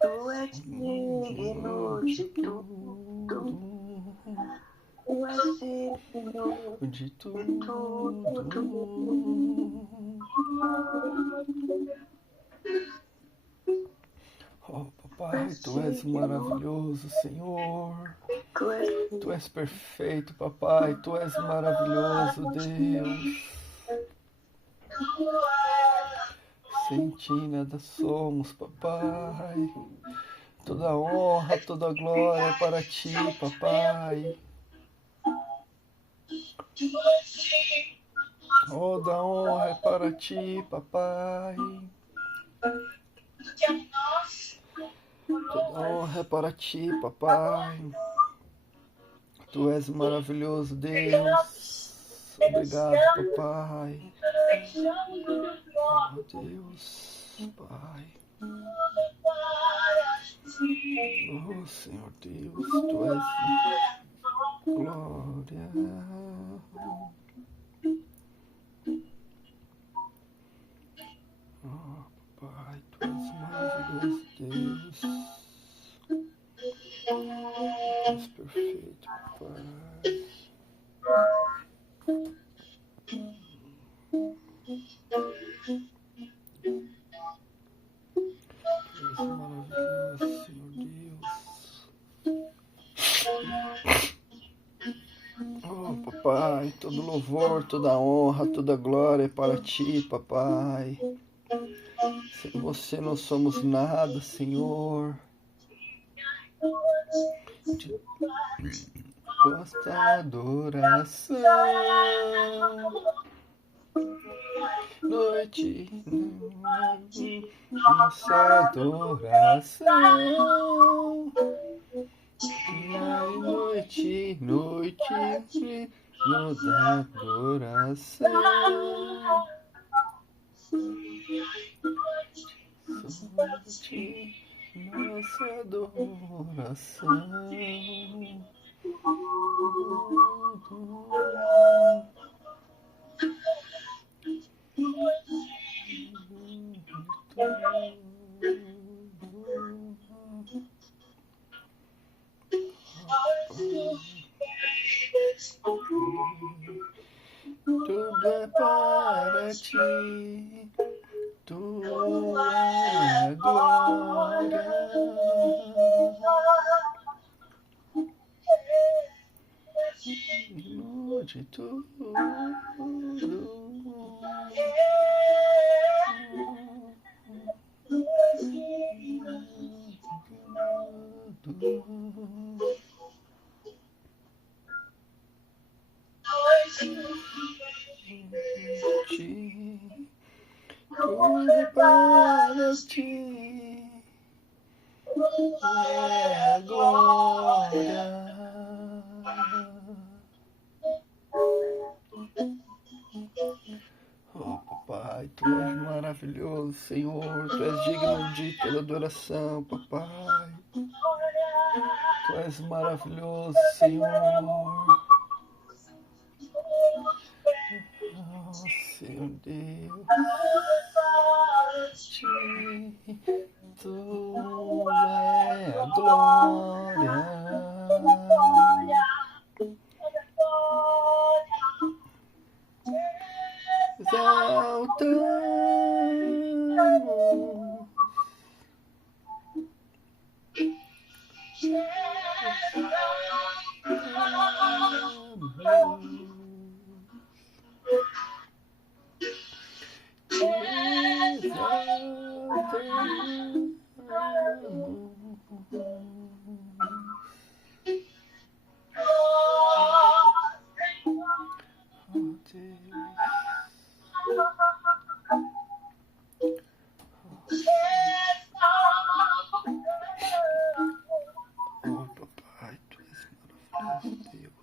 Tu és digno de tudo. Tu és digno de de tudo. Oh, papai, tu és maravilhoso, Senhor. Tu és perfeito, papai. Tu és maravilhoso, Deus. Sem ti nada somos, papai. Toda honra, toda glória é para ti, papai. Toda honra é para ti, papai. Toda honra é para ti, papai. Tu és maravilhoso, Deus. Obrigado, papai. Oh, Deus, Pai. Oh, Senhor Deus, tu és glória. Oh, papai, tu és maravilhoso, Deus. Tu és perfeito, papai. Tu és maravilhoso, Senhor Deus. Oh, papai, todo louvor, toda honra, toda glória é para ti, papai. Sem você não somos nada, Senhor. Vossa adoração, noite, nossa adoração, dia e noite, noite, nossa adoração, noite, nossa adoração. Tudo é para ti, tua glória. De tudo. Tudo é para ti, é glória. Oh, papai, tu és maravilhoso, Senhor. Tu és digno de toda adoração, papai. Tu és maravilhoso, Senhor. Oh, Senhor Deus. Tu é a glória. Exaltamos. Oh, papai, tu és maravilhoso, Deus.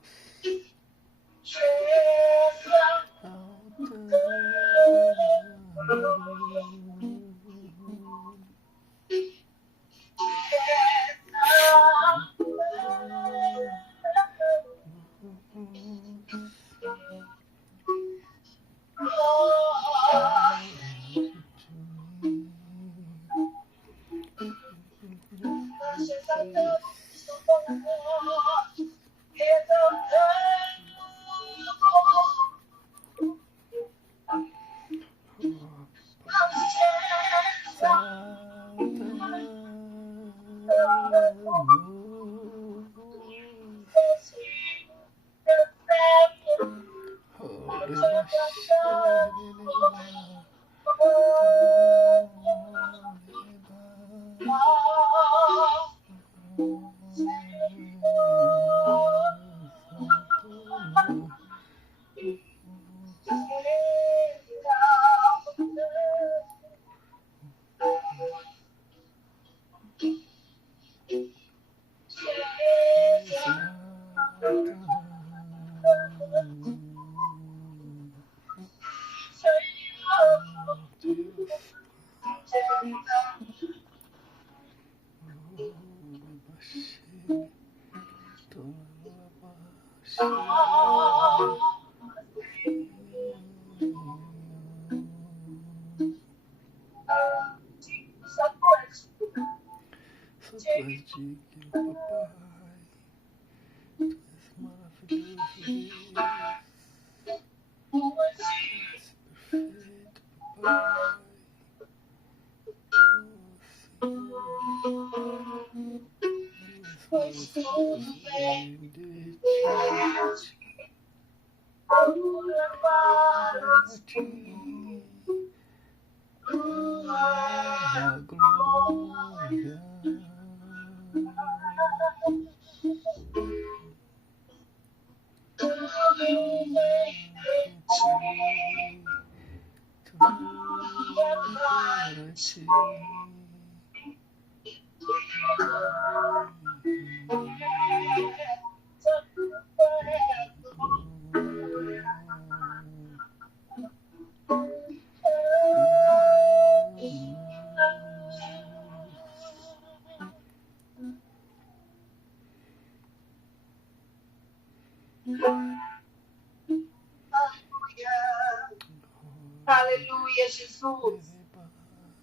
Aleluia, Jesus.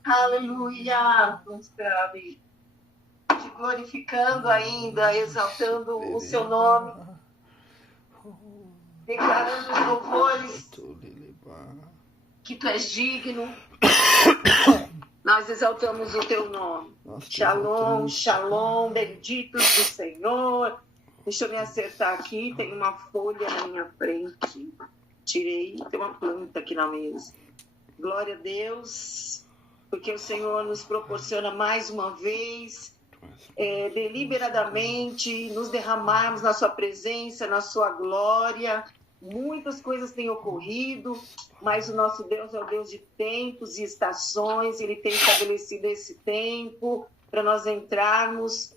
Aleluia. Vamos esperar, te glorificando ainda, exaltando o seu nome, declarando os louvores que tu és digno. Nós exaltamos o teu nome. Shalom, shalom, benditos do Senhor. Deixa eu me acertar aqui, tem uma folha na minha frente. Tirei, tem uma planta aqui na mesa. Glória a Deus, porque o Senhor nos proporciona mais uma vez, deliberadamente, nos derramarmos na sua presença, na sua glória. Muitas coisas têm ocorrido, mas o nosso Deus é o Deus de tempos e estações. Ele tem estabelecido esse tempo para nós entrarmos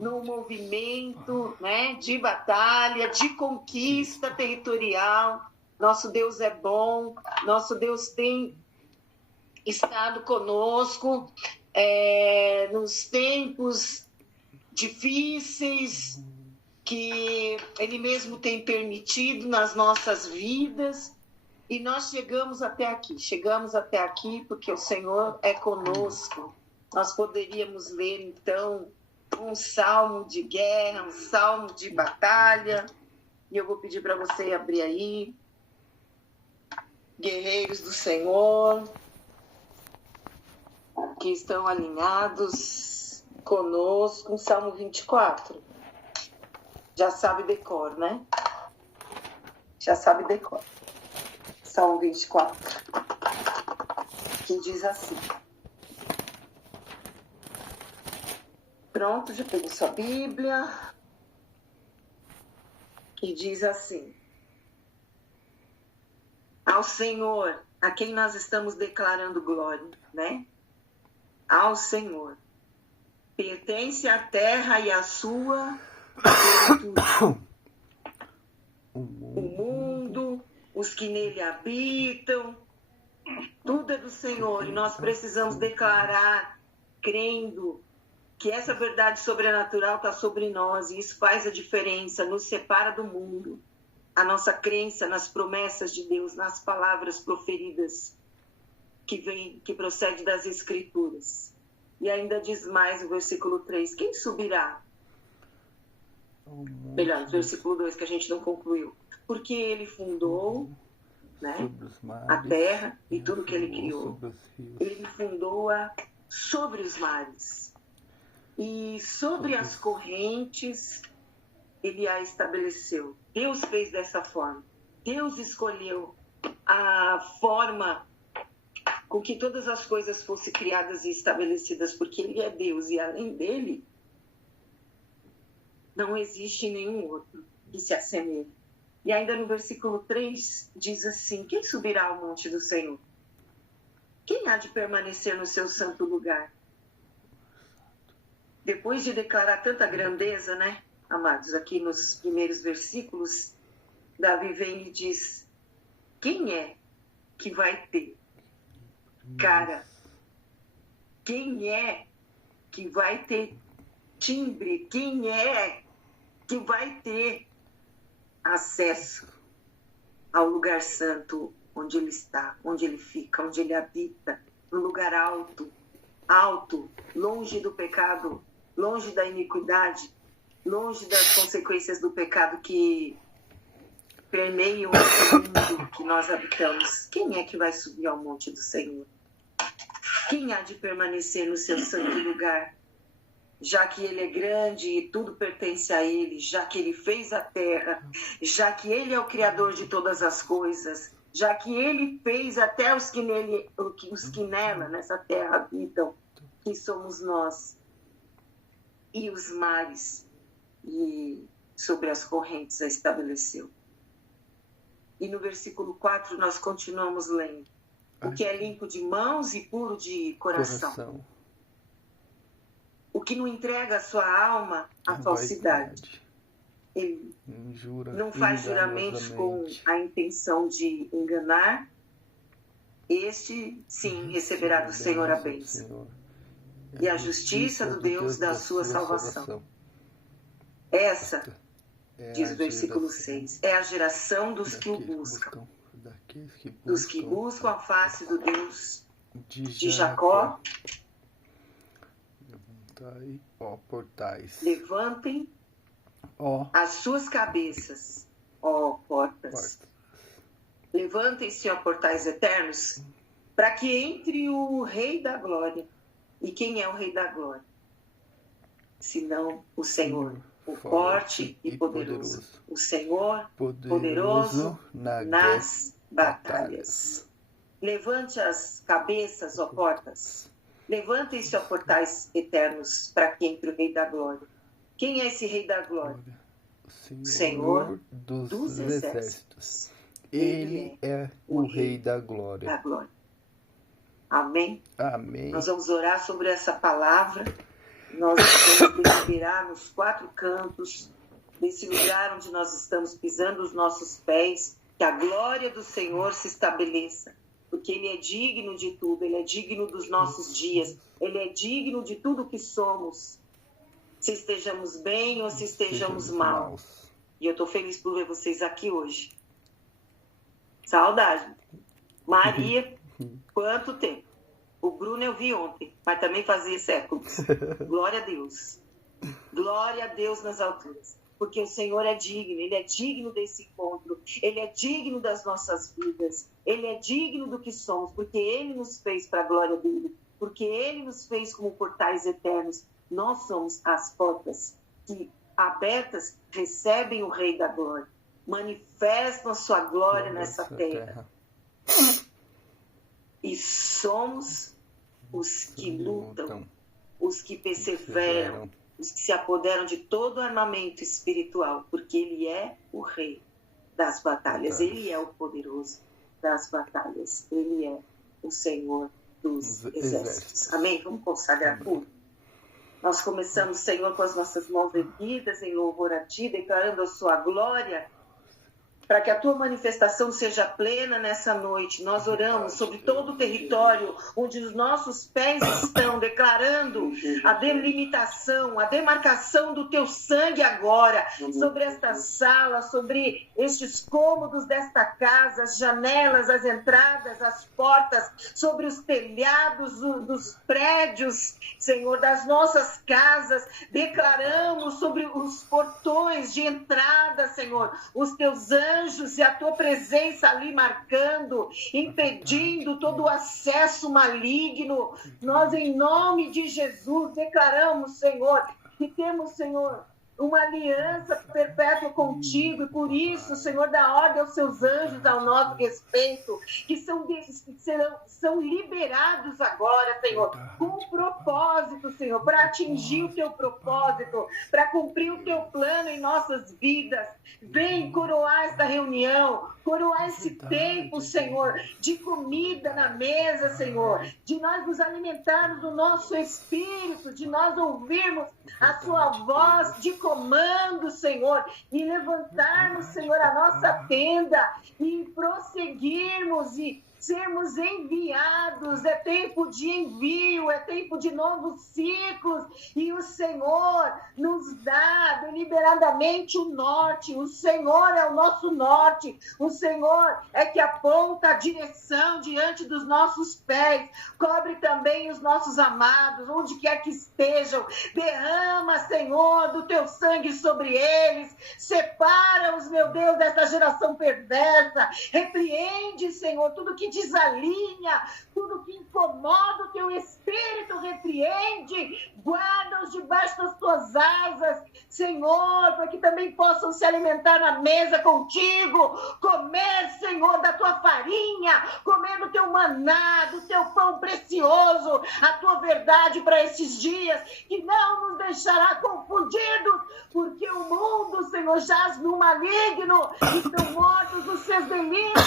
num movimento, né, de batalha, de conquista territorial. Nosso Deus é bom, nosso Deus tem estado conosco nos tempos difíceis que Ele mesmo tem permitido nas nossas vidas, e nós chegamos até aqui porque o Senhor é conosco. Nós poderíamos ler então um salmo de guerra, um salmo de batalha, e eu vou pedir para você abrir aí, guerreiros do Senhor, que estão alinhados conosco, Salmo 24. Já sabe decor, né? Já sabe decor. Salmo 24. Que diz assim. Pronto, já pegou sua Bíblia. E diz assim. Ao Senhor, a quem nós estamos declarando glória, né? Ao Senhor. Pertence a terra e a sua plenitude. O mundo, os que nele habitam, tudo é do Senhor. E nós precisamos declarar, crendo, que essa verdade sobrenatural está sobre nós. E isso faz a diferença, nos separa do mundo. A nossa crença nas promessas de Deus, nas palavras proferidas que procede das Escrituras. E ainda diz mais o versículo 3, quem subirá? Melhor, o versículo 2 que a gente não concluiu. Porque ele fundou, né, a terra e tudo que ele criou. Ele fundou-a sobre os mares. E sobre as correntes ele a estabeleceu. Deus fez dessa forma. Deus escolheu a forma com que todas as coisas fossem criadas e estabelecidas, porque ele é Deus e além dele não existe nenhum outro que se assemelhe. E ainda no versículo 3 diz assim, quem subirá ao monte do Senhor? Quem há de permanecer no seu santo lugar? Depois de declarar tanta grandeza, né, amados, aqui nos primeiros versículos, Davi vem e diz, quem é que vai ter cara? Quem é que vai ter timbre? Quem é que vai ter acesso ao lugar santo onde ele está, onde ele fica, onde ele habita, no lugar alto, longe do pecado, longe da iniquidade, longe das consequências do pecado que permeiam o mundo que nós habitamos. Quem é que vai subir ao monte do Senhor? Quem há de permanecer no seu santo lugar? Já que ele é grande e tudo pertence a ele, já que ele fez a terra, já que ele é o criador de todas as coisas, já que ele fez até os que nela, nessa terra habitam, que somos nós, e os mares, e sobre as correntes a estabeleceu. E no versículo 4 nós continuamos lendo, o que é limpo de mãos e puro de coração. O que não entrega a sua alma à falsidade. Ele não faz juramentos com a intenção de enganar. Este, sim, receberá do Senhor a bênção. E a justiça do Deus da sua salvação. Essa, diz o versículo 6, é a geração dos que o buscam. Dos que buscam a face do Deus de Jacó. Ó portais. Levantem as suas cabeças, ó portas. Levantem-se, ó portais eternos, para que entre o Rei da Glória. E quem é o Rei da Glória? Senão o Senhor, o forte e poderoso. O Senhor poderoso nas batalhas. Levante as cabeças, ó portas. Levantem-se, ó portais eternos, para que entre o Rei da Glória. Quem é esse Rei da Glória? O Senhor dos exércitos. Ele é o Rei da Glória. Amém? Amém. Nós vamos orar sobre essa palavra. Nós vamos deliberar nos 4 cantos desse lugar onde nós estamos pisando os nossos pés, que a glória do Senhor se estabeleça. Porque Ele é digno de tudo, Ele é digno dos nossos dias, Ele é digno de tudo que somos, se estejamos bem ou se estejamos mal. E eu estou feliz por ver vocês aqui hoje. Saudade. Maria, quanto tempo. O Bruno eu vi ontem, mas também fazia séculos. Glória a Deus. Glória a Deus nas alturas. Porque o Senhor é digno, Ele é digno desse encontro, Ele é digno das nossas vidas, Ele é digno do que somos, porque Ele nos fez para a glória dEle, porque Ele nos fez como portais eternos. Nós somos as portas que, abertas, recebem o Rei da Glória, manifestam a sua glória nessa terra. E somos os que lutam, os que perseveram, os que se apoderam de todo o armamento espiritual, porque Ele é o Rei das batalhas, Ele é o poderoso das batalhas, Ele é o Senhor dos exércitos. Amém? Vamos consagrar tudo. Nós começamos, Senhor, com as nossas mãos erguidas em louvor a Ti, declarando a Sua glória para que a tua manifestação seja plena nessa noite. Nós oramos sobre todo o território onde os nossos pés estão, declarando a delimitação, a demarcação do teu sangue agora, sobre esta sala, sobre estes cômodos desta casa, as janelas, as entradas, as portas, sobre os telhados dos prédios, Senhor, das nossas casas. Declaramos sobre os portões de entrada, Senhor, os teus anjos e a tua presença ali marcando, impedindo todo o acesso maligno. Nós, em nome de Jesus, declaramos, Senhor, que temos, Senhor, uma aliança perpétua contigo, e por isso, Senhor, dá ordem aos seus anjos ao nosso respeito, que são liberados agora, Senhor, com um propósito, Senhor, para atingir o teu propósito, para cumprir o teu plano em nossas vidas. Vem coroar esta reunião, coroar esse tempo, Senhor, de comida na mesa, Senhor, de nós nos alimentarmos do nosso espírito, de nós ouvirmos a sua voz de comando, Senhor, e levantarmos, Senhor, a nossa tenda e prosseguirmos e sermos enviados. É tempo de envio, é tempo de novos ciclos, e o Senhor nos dá deliberadamente o norte. O Senhor é o nosso norte, o Senhor é que aponta a direção diante dos nossos pés. Cobre também os nossos amados, onde quer que estejam. Derrama, Senhor, do teu sangue sobre eles. Separa-os, meu Deus, dessa geração perversa. Repreende, Senhor, tudo que desalinha, tudo que incomoda o teu espírito, repreende, guarda-os debaixo das tuas asas, Senhor, para que também possam se alimentar na mesa contigo, comer, Senhor, da tua farinha, comer do teu maná, do teu pão precioso, a tua verdade para esses dias, que não nos deixará confundidos, porque o mundo, Senhor, jaz no maligno, estão mortos os seus delitos,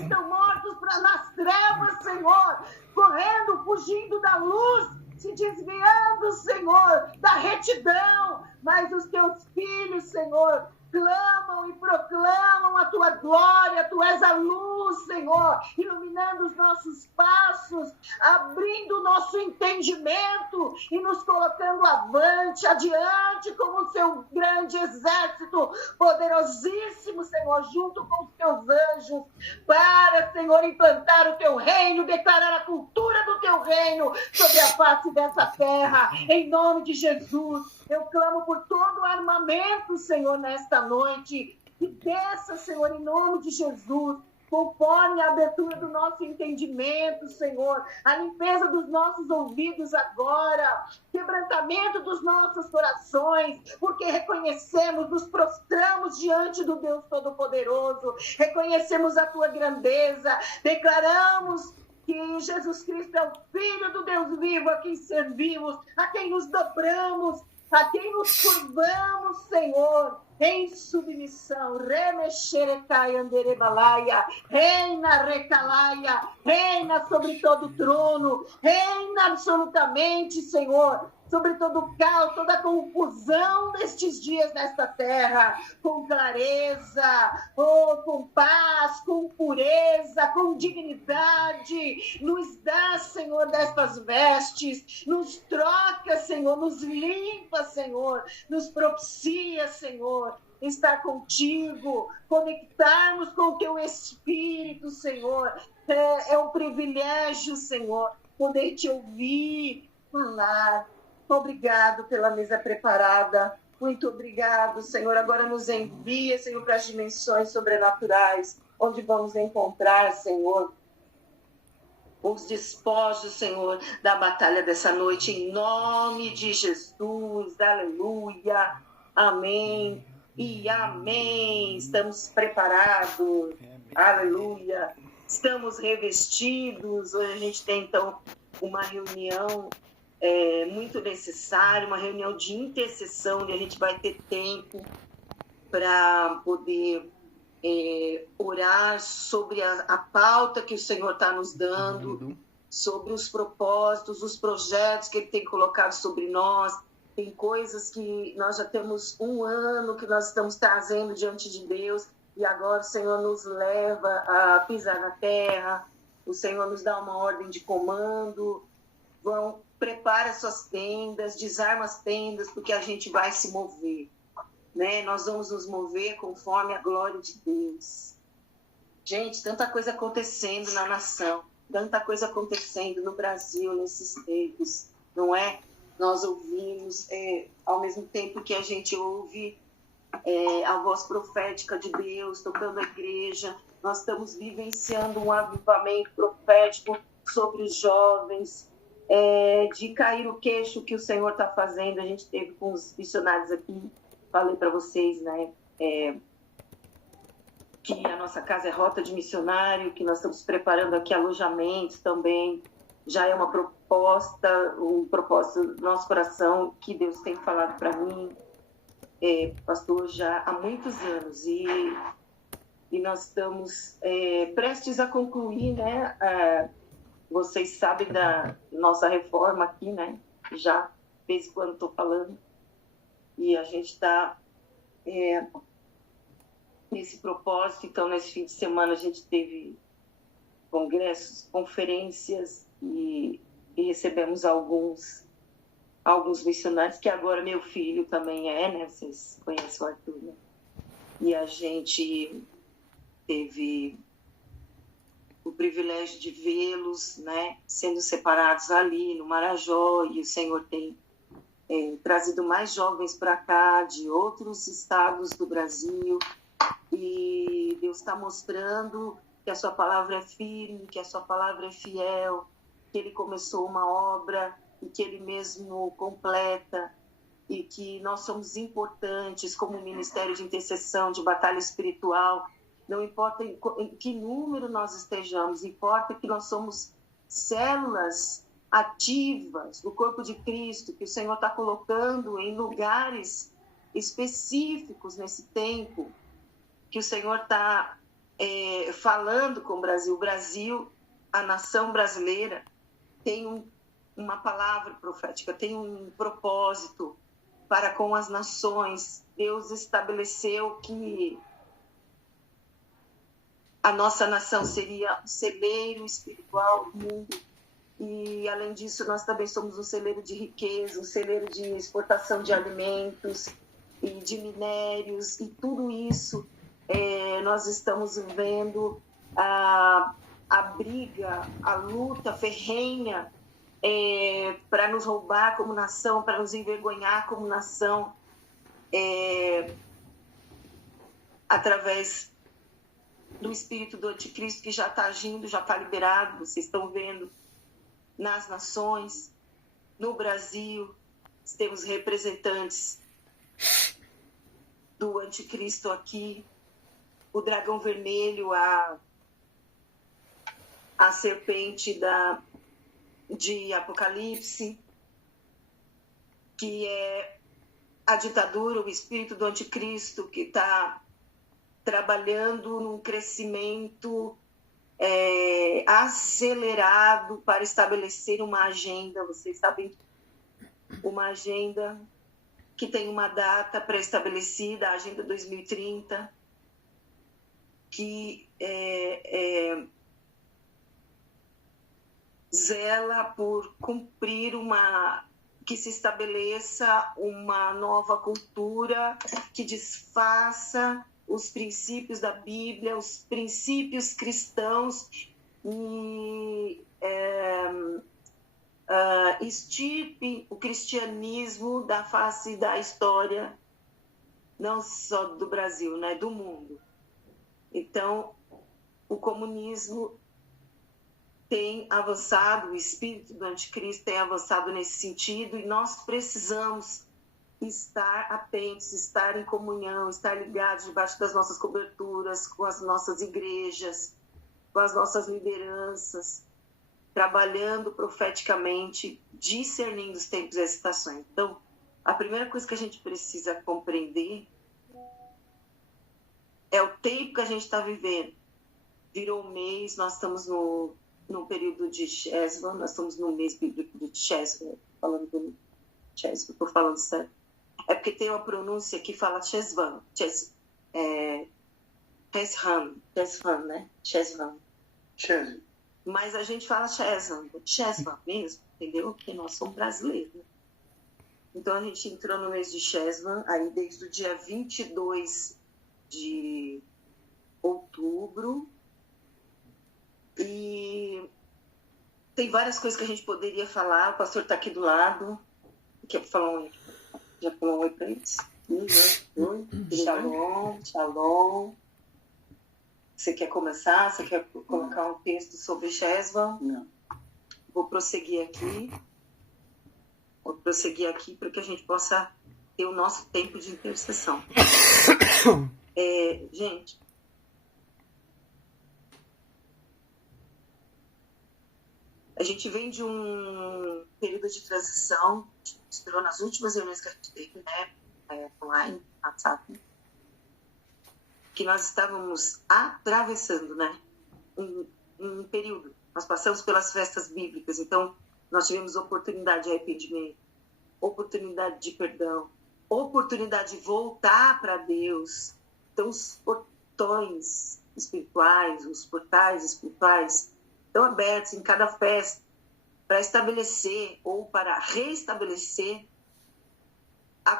estão mortos nas trevas, Senhor, correndo, fugindo da luz, se desviando, Senhor, da retidão. Mas os teus filhos, Senhor, clamam e proclamam a tua glória. Tu és a luz, Senhor, iluminando os nossos passos, abrindo o nosso entendimento e nos colocando adiante como o seu grande exército poderosíssimo, Senhor, junto com os teus anjos, para, Senhor, implantar o teu reino, declarar a cultura do teu reino sobre a face dessa terra. Em nome de Jesus, eu clamo por todo o armamento, Senhor, nesta noite, e desça, Senhor, em nome de Jesus, conforme a abertura do nosso entendimento, Senhor, a limpeza dos nossos ouvidos agora, quebrantamento dos nossos corações, porque reconhecemos, nos prostramos diante do Deus Todo-Poderoso, reconhecemos a tua grandeza, declaramos que Jesus Cristo é o Filho do Deus vivo, a quem servimos, a quem nos dobramos, a quem nos curvamos, Senhor, em submissão. Remexerecai anderebalaia, reina recalaia, reina sobre todo o trono, reina absolutamente, Senhor, sobre todo o caos, toda a confusão destes dias nesta terra, com clareza, com paz, com pureza, com dignidade. Nos dá, Senhor, destas vestes, nos troca, Senhor, nos limpa, Senhor, nos propicia, Senhor, estar contigo, conectarmos com o teu Espírito, Senhor. É um privilégio, Senhor, poder te ouvir falar. Obrigado pela mesa preparada. Muito obrigado, Senhor. Agora nos envia, Senhor, para as dimensões sobrenaturais, onde vamos encontrar, Senhor, os despojos, Senhor, da batalha dessa noite, em nome de Jesus. Aleluia. Amém e amém. Estamos preparados. Aleluia. Estamos revestidos. Hoje a gente tem, então, uma reunião muito necessária, uma reunião de intercessão, onde a gente vai ter tempo para poder orar sobre a pauta que o Senhor está nos dando, sobre os propósitos, os projetos que Ele tem colocado sobre nós. Tem coisas que nós já temos 1 ano que nós estamos trazendo diante de Deus, e agora o Senhor nos leva a pisar na terra, o Senhor nos dá uma ordem de comando, prepara suas tendas, desarma as tendas, porque a gente vai se mover, né? Nós vamos nos mover conforme a glória de Deus. Gente, tanta coisa acontecendo na nação, tanta coisa acontecendo no Brasil nesses tempos, não é? Nós ouvimos, ao mesmo tempo que a gente ouve a voz profética de Deus tocando a igreja, nós estamos vivenciando um avivamento profético sobre os jovens, de cair o queixo que o Senhor está fazendo. A gente teve com os missionários aqui, falei para vocês, né, que a nossa casa é rota de missionário, que nós estamos preparando aqui alojamentos também. Já é uma proposta, um propósito do nosso coração que Deus tem falado para mim, pastor, já há muitos anos. E nós estamos prestes a concluir, né? Vocês sabem da nossa reforma aqui, né? Já, de vez em quando estou falando. E a gente está nesse propósito. Então, nesse fim de semana, a gente teve congressos, conferências e recebemos alguns missionários, que agora meu filho também né? Vocês conhecem o Arthur, né? E a gente teve o privilégio de vê-los, né, sendo separados ali no Marajó, e o Senhor tem trazido mais jovens para cá, de outros estados do Brasil, e Deus está mostrando que a sua palavra é firme, que a sua palavra é fiel, que Ele começou uma obra e que Ele mesmo completa, e que nós somos importantes como ministério de intercessão, de batalha espiritual. Não importa em que número nós estejamos, importa que nós somos células ativas do corpo de Cristo, que o Senhor está colocando em lugares específicos nesse tempo, que o Senhor está falando com o Brasil. O Brasil, a nação brasileira, tem uma palavra profética, tem um propósito para com as nações. Deus estabeleceu que a nossa nação seria um celeiro espiritual do mundo, e além disso nós também somos um celeiro de riqueza, um celeiro de exportação de alimentos e de minérios, e tudo isso nós estamos vendo a briga, a luta ferrenha para nos roubar como nação, para nos envergonhar como nação, através do espírito do anticristo, que já está agindo, já está liberado. Vocês estão vendo nas nações, no Brasil, temos representantes do anticristo aqui, o dragão vermelho, a serpente de Apocalipse, que é a ditadura, o espírito do anticristo, que está trabalhando num crescimento acelerado para estabelecer uma agenda. Vocês sabem, uma agenda que tem uma data pré-estabelecida, a Agenda 2030, que zela por cumprir que se estabeleça uma nova cultura que desfaça os princípios da Bíblia, os princípios cristãos, e extirpe o cristianismo da face da história, não só do Brasil, né, do mundo. Então, o comunismo tem avançado, o espírito do anticristo tem avançado nesse sentido, e nós precisamos estar atentos, estar em comunhão, estar ligados debaixo das nossas coberturas, com as nossas igrejas, com as nossas lideranças, trabalhando profeticamente, discernindo os tempos e as estações. Então, a primeira coisa que a gente precisa compreender é o tempo que a gente está vivendo. Virou um mês, nós estamos no período de Chesva, nós estamos no mês bíblico de Chesva, falando Chesva, estou falando certo. É porque tem uma pronúncia que fala Chesvan, Cheshvan, né? Cheshvan. Mas a gente fala Cheshvan mesmo, entendeu? Porque nós somos brasileiros. Então a gente entrou no mês de Cheshvan, aí desde o dia 22 de outubro. E tem várias coisas que a gente poderia falar. O pastor está aqui do lado. Quer falar um oi? Já falou um oi para eles? Oi. Shalom, shalom. Você quer começar? Você quer colocar um texto sobre Cheshvan? Não. Vou prosseguir aqui. Para que a gente possa ter o nosso tempo de intercessão. Gente, a gente vem de um período de transição, a gente esperou nas últimas reuniões que a gente teve, né, online, WhatsApp, que nós estávamos atravessando, né, um período. Nós passamos pelas festas bíblicas, então nós tivemos oportunidade de arrependimento, oportunidade de perdão, oportunidade de voltar para Deus. Então os portões espirituais, os portais espirituais estão abertos em cada festa para estabelecer ou para restabelecer a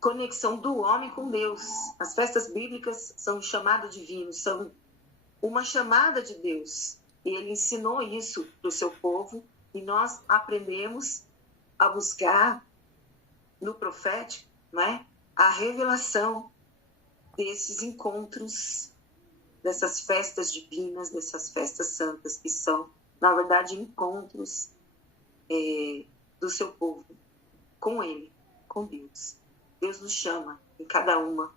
conexão do homem com Deus. As festas bíblicas são um chamado divino, são uma chamada de Deus. E ele ensinou isso para o seu povo e nós aprendemos a buscar no profético, né, a revelação desses encontros, dessas festas divinas, dessas festas santas, que são, na verdade, encontros do seu povo com ele, com Deus. Deus nos chama em cada uma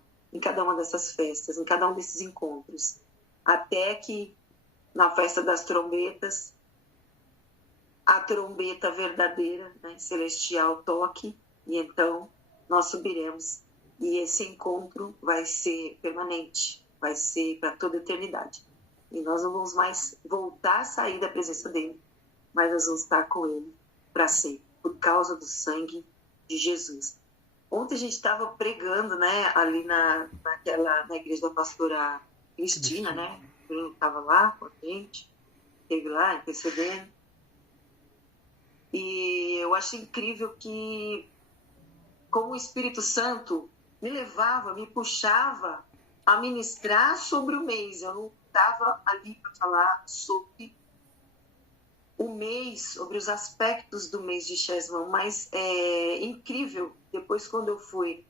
dessas festas, em cada um desses encontros, até que na festa das trombetas, a trombeta verdadeira, né, celestial, toque, e então nós subiremos. E esse encontro vai ser permanente, vai ser para toda a eternidade. E nós não vamos mais voltar a sair da presença dele, mas nós vamos estar com ele para sempre, por causa do sangue de Jesus. Ontem a gente estava pregando, né, ali na igreja da pastora Cristina, né? Ele estava lá com a gente, esteve lá intercedendo. E eu achei incrível que, como o Espírito Santo me levava, me puxava a ministrar sobre o mês. Eu não estava ali para falar sobre o mês, sobre os aspectos do mês de Cheshvan, mas é incrível, depois quando eu fui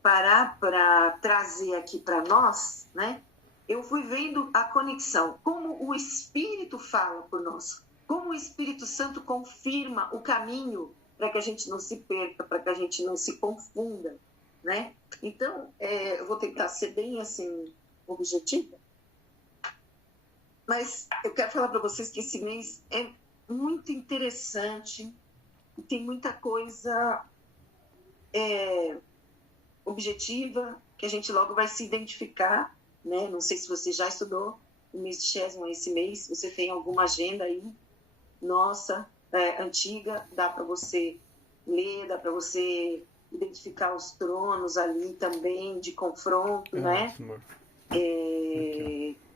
parar para trazer aqui para nós, né, eu fui vendo a conexão, como o Espírito fala por nós, como o Espírito Santo confirma o caminho para que a gente não se perca, para que a gente não se confunda, né? Então, eu vou tentar ser bem, assim, objetiva, mas eu quero falar para vocês que esse mês é muito interessante e tem muita coisa objetiva que a gente logo vai se identificar, né? Não sei se você já estudou o mês de Cheshvan esse mês, você tem alguma agenda aí, nossa, antiga, dá para você ler, dá para você identificar os tronos ali também de confronto, né?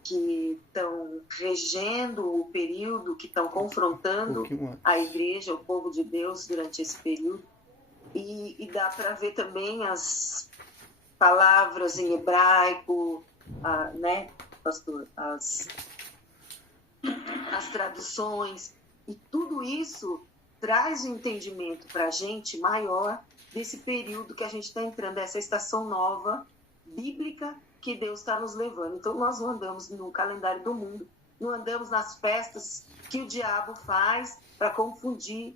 Que estão regendo o período, que estão confrontando a igreja, o povo de Deus durante esse período. E dá para ver também as palavras em hebraico, né, pastor? As traduções. E tudo isso traz um entendimento para a gente maior desse período que a gente está entrando, essa estação nova, bíblica, que Deus está nos levando. Então, nós não andamos no calendário do mundo, não andamos nas festas que o diabo faz para confundir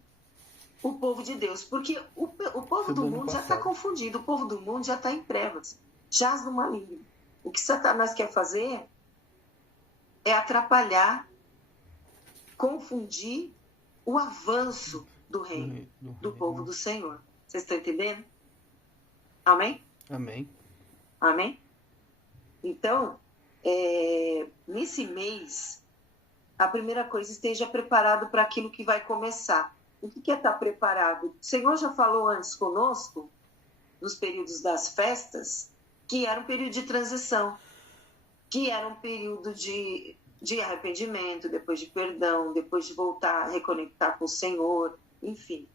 o povo de Deus. Porque o povo do mundo já está confundido, o povo do mundo já está em trevas, jaz no maligno. O que Satanás quer fazer é atrapalhar, confundir o avanço do reino, do povo do Senhor. Vocês estão entendendo? Amém? Amém. Amém? Então, nesse mês, a primeira coisa, esteja preparado para aquilo que vai começar. O que é estar preparado? O Senhor já falou antes conosco, nos períodos das festas, que era um período de transição. que era um período de arrependimento, depois de perdão, depois de voltar a reconectar com o Senhor, enfim.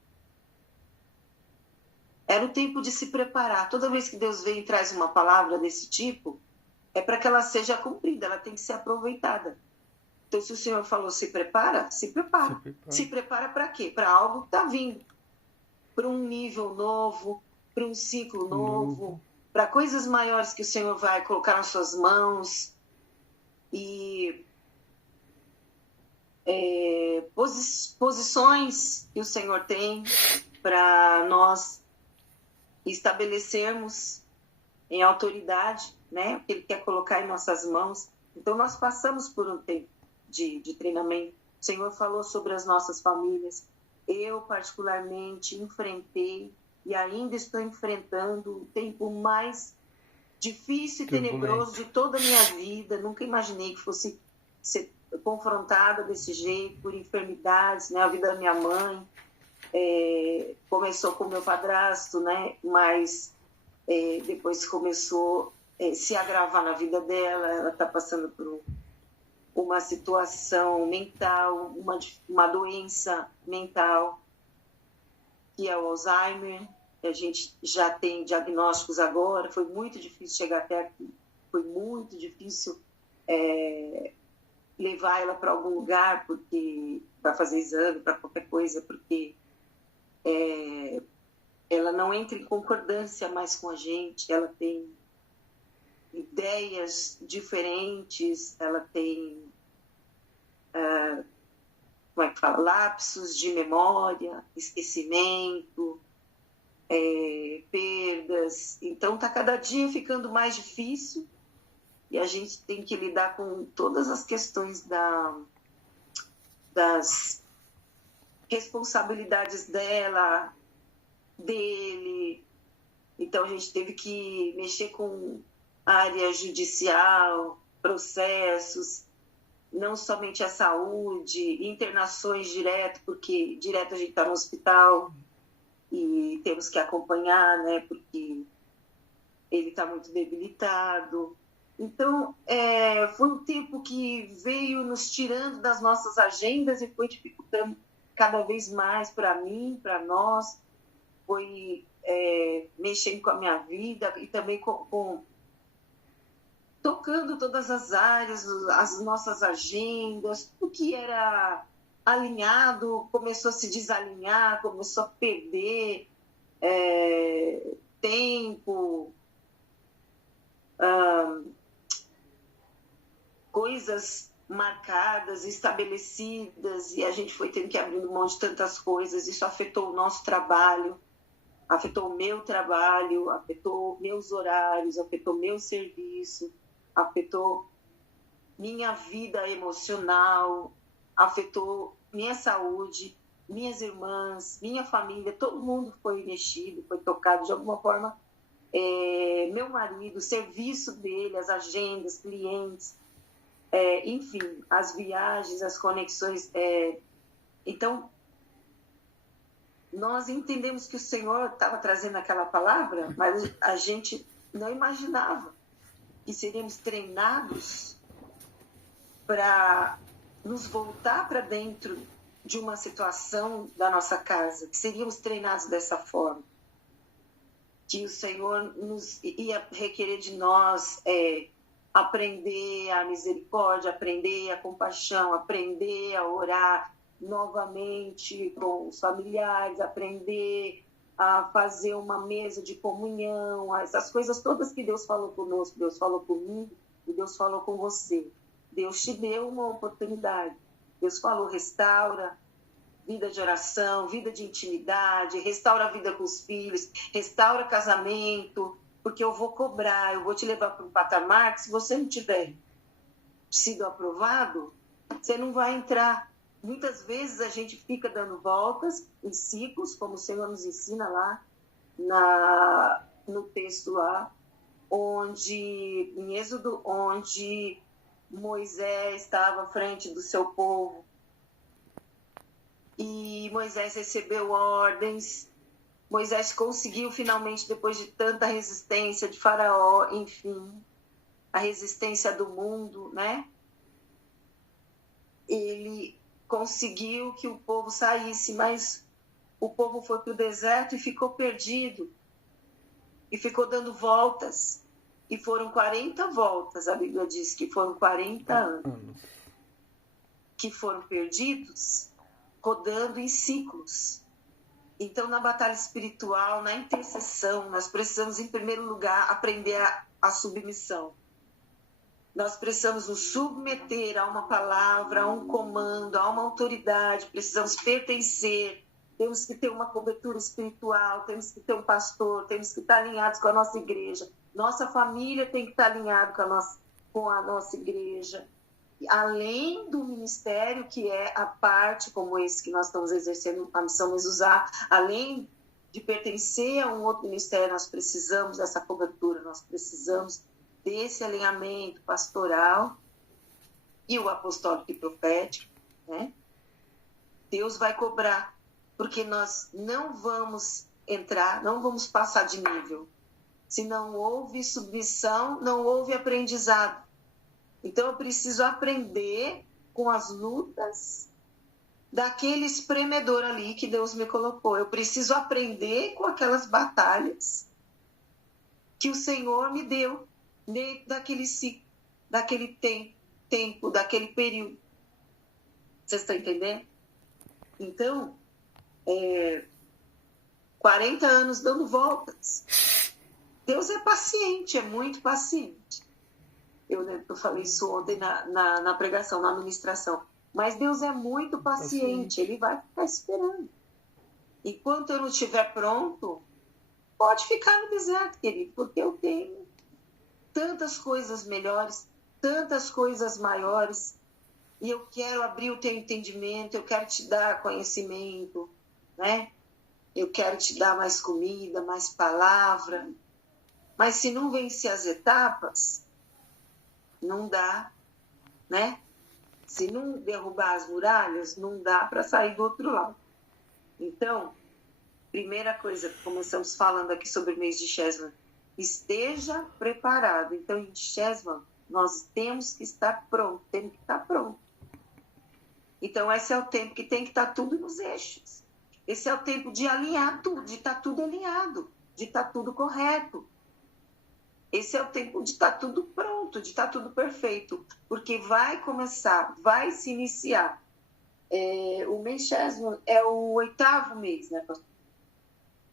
Era o tempo de se preparar. Toda vez que Deus vem e traz uma palavra desse tipo, é para que ela seja cumprida, ela tem que ser aproveitada. Então, se o Senhor falou se prepara, se prepara. Se prepara para quê? Para algo que está vindo. Para um nível novo, para um ciclo novo, para coisas maiores que o Senhor vai colocar nas suas mãos. E posições que o Senhor tem para nós estabelecermos em autoridade, né? O que Ele quer colocar em nossas mãos. Então, nós passamos por um tempo de treinamento. O Senhor falou sobre as nossas famílias. Eu, particularmente, enfrentei e ainda estou enfrentando o tempo mais difícil e tenebroso de toda a minha vida. Nunca imaginei que fosse ser confrontada desse jeito, por enfermidades, né? A vida da minha mãe começou com o meu padrasto, né? Mas depois começou a se agravar na vida dela. Ela está passando por uma situação mental, uma doença mental, que é o Alzheimer. A gente já tem diagnósticos agora. Foi muito difícil chegar até aqui. Foi muito difícil levar ela para algum lugar para fazer exame, para qualquer coisa, porque ela não entra em concordância mais com a gente. Ela tem ideias diferentes, ela tem como é que fala? Lapsos de memória, esquecimento, perdas. Então está cada dia ficando mais difícil e a gente tem que lidar com todas as questões das responsabilidades dele. Então a gente teve que mexer com área judicial, processos, não somente a saúde, internações direto, porque direto a gente está no hospital e temos que acompanhar, né, porque ele está muito debilitado. Então, foi um tempo que veio nos tirando das nossas agendas e foi dificultando cada vez mais para mim, para nós, foi mexendo com a minha vida e também tocando todas as áreas, as nossas agendas, o que era alinhado começou a se desalinhar, começou a perder tempo, coisas marcadas, estabelecidas, e a gente foi tendo que abrir mão de tantas coisas. Isso afetou o nosso trabalho, afetou o meu trabalho, afetou meus horários, afetou meu serviço, afetou minha vida emocional, afetou minha saúde, minhas irmãs, minha família, todo mundo foi mexido, foi tocado de alguma forma. Meu marido, o serviço dele, as agendas, clientes, enfim, as viagens, as conexões. Então, nós entendemos que o Senhor estava trazendo aquela palavra, mas a gente não imaginava que seríamos treinados para nos voltar para dentro de uma situação da nossa casa, que seríamos treinados dessa forma, que o Senhor ia requerer de nós aprender a misericórdia, aprender a compaixão, aprender a orar novamente com os familiares, aprender a fazer uma mesa de comunhão, essas coisas todas que Deus falou conosco, Deus falou comigo e Deus falou com você. Deus te deu uma oportunidade. Deus falou, restaura vida de oração, vida de intimidade, restaura a vida com os filhos, restaura casamento, porque eu vou cobrar, eu vou te levar para um patamar que se você não tiver sido aprovado, você não vai entrar. Muitas vezes a gente fica dando voltas em ciclos, como o Senhor nos ensina lá no texto lá, em Êxodo, onde Moisés estava à frente do seu povo e Moisés recebeu ordens. Moisés conseguiu finalmente, depois de tanta resistência de Faraó, enfim, a resistência do mundo, né? Ele conseguiu que o povo saísse, mas o povo foi para o deserto e ficou perdido. E ficou dando voltas. E foram 40 voltas, a Bíblia diz que foram 40 anos. Que foram perdidos, rodando em ciclos. Então, na batalha espiritual, na intercessão, nós precisamos, em primeiro lugar, aprender a submissão. Nós precisamos nos submeter a uma palavra, a um comando, a uma autoridade. Precisamos pertencer. Temos que ter uma cobertura espiritual, temos que ter um pastor, temos que estar alinhados com a nossa igreja. Nossa família tem que estar alinhada com a nossa igreja. Além do ministério, que é a parte como esse que nós estamos exercendo, a missão Mezuzá, além de pertencer a um outro ministério, nós precisamos dessa cobertura, nós precisamos desse alinhamento pastoral e o apostólico e profético, né? Deus vai cobrar, porque nós não vamos entrar, não vamos passar de nível. Se não houve submissão, não houve aprendizado. Então, eu preciso aprender com as lutas daquele espremedor ali que Deus me colocou. Eu preciso aprender com aquelas batalhas que o Senhor me deu dentro daquele ciclo, daquele tempo, daquele período. Vocês estão entendendo? Então, 40 anos dando voltas. Deus é paciente, é muito paciente. Eu lembro que eu falei isso ontem na pregação, na ministração. Mas Deus é muito paciente, Ele vai ficar esperando. Enquanto eu não estiver pronto, pode ficar no deserto, querido, porque eu tenho tantas coisas melhores, tantas coisas maiores, e eu quero abrir o teu entendimento, eu quero te dar conhecimento, né? Eu quero te dar mais comida, mais palavra. Mas se não vencer as etapas, não dá, né? Se não derrubar as muralhas, não dá para sair do outro lado. Então, primeira coisa, começamos falando aqui sobre o mês de Chesvan, esteja preparado. Então, em Chesvan, nós temos que estar pronto, temos que estar pronto. Então, esse é o tempo que tem que estar tudo nos eixos. Esse é o tempo de alinhar tudo, de estar tudo alinhado, de estar tudo correto. Esse é o tempo de estar tudo pronto, de estar tudo perfeito, porque vai começar, vai se iniciar. O mês Chesvan é o 8º mês, né, pastor?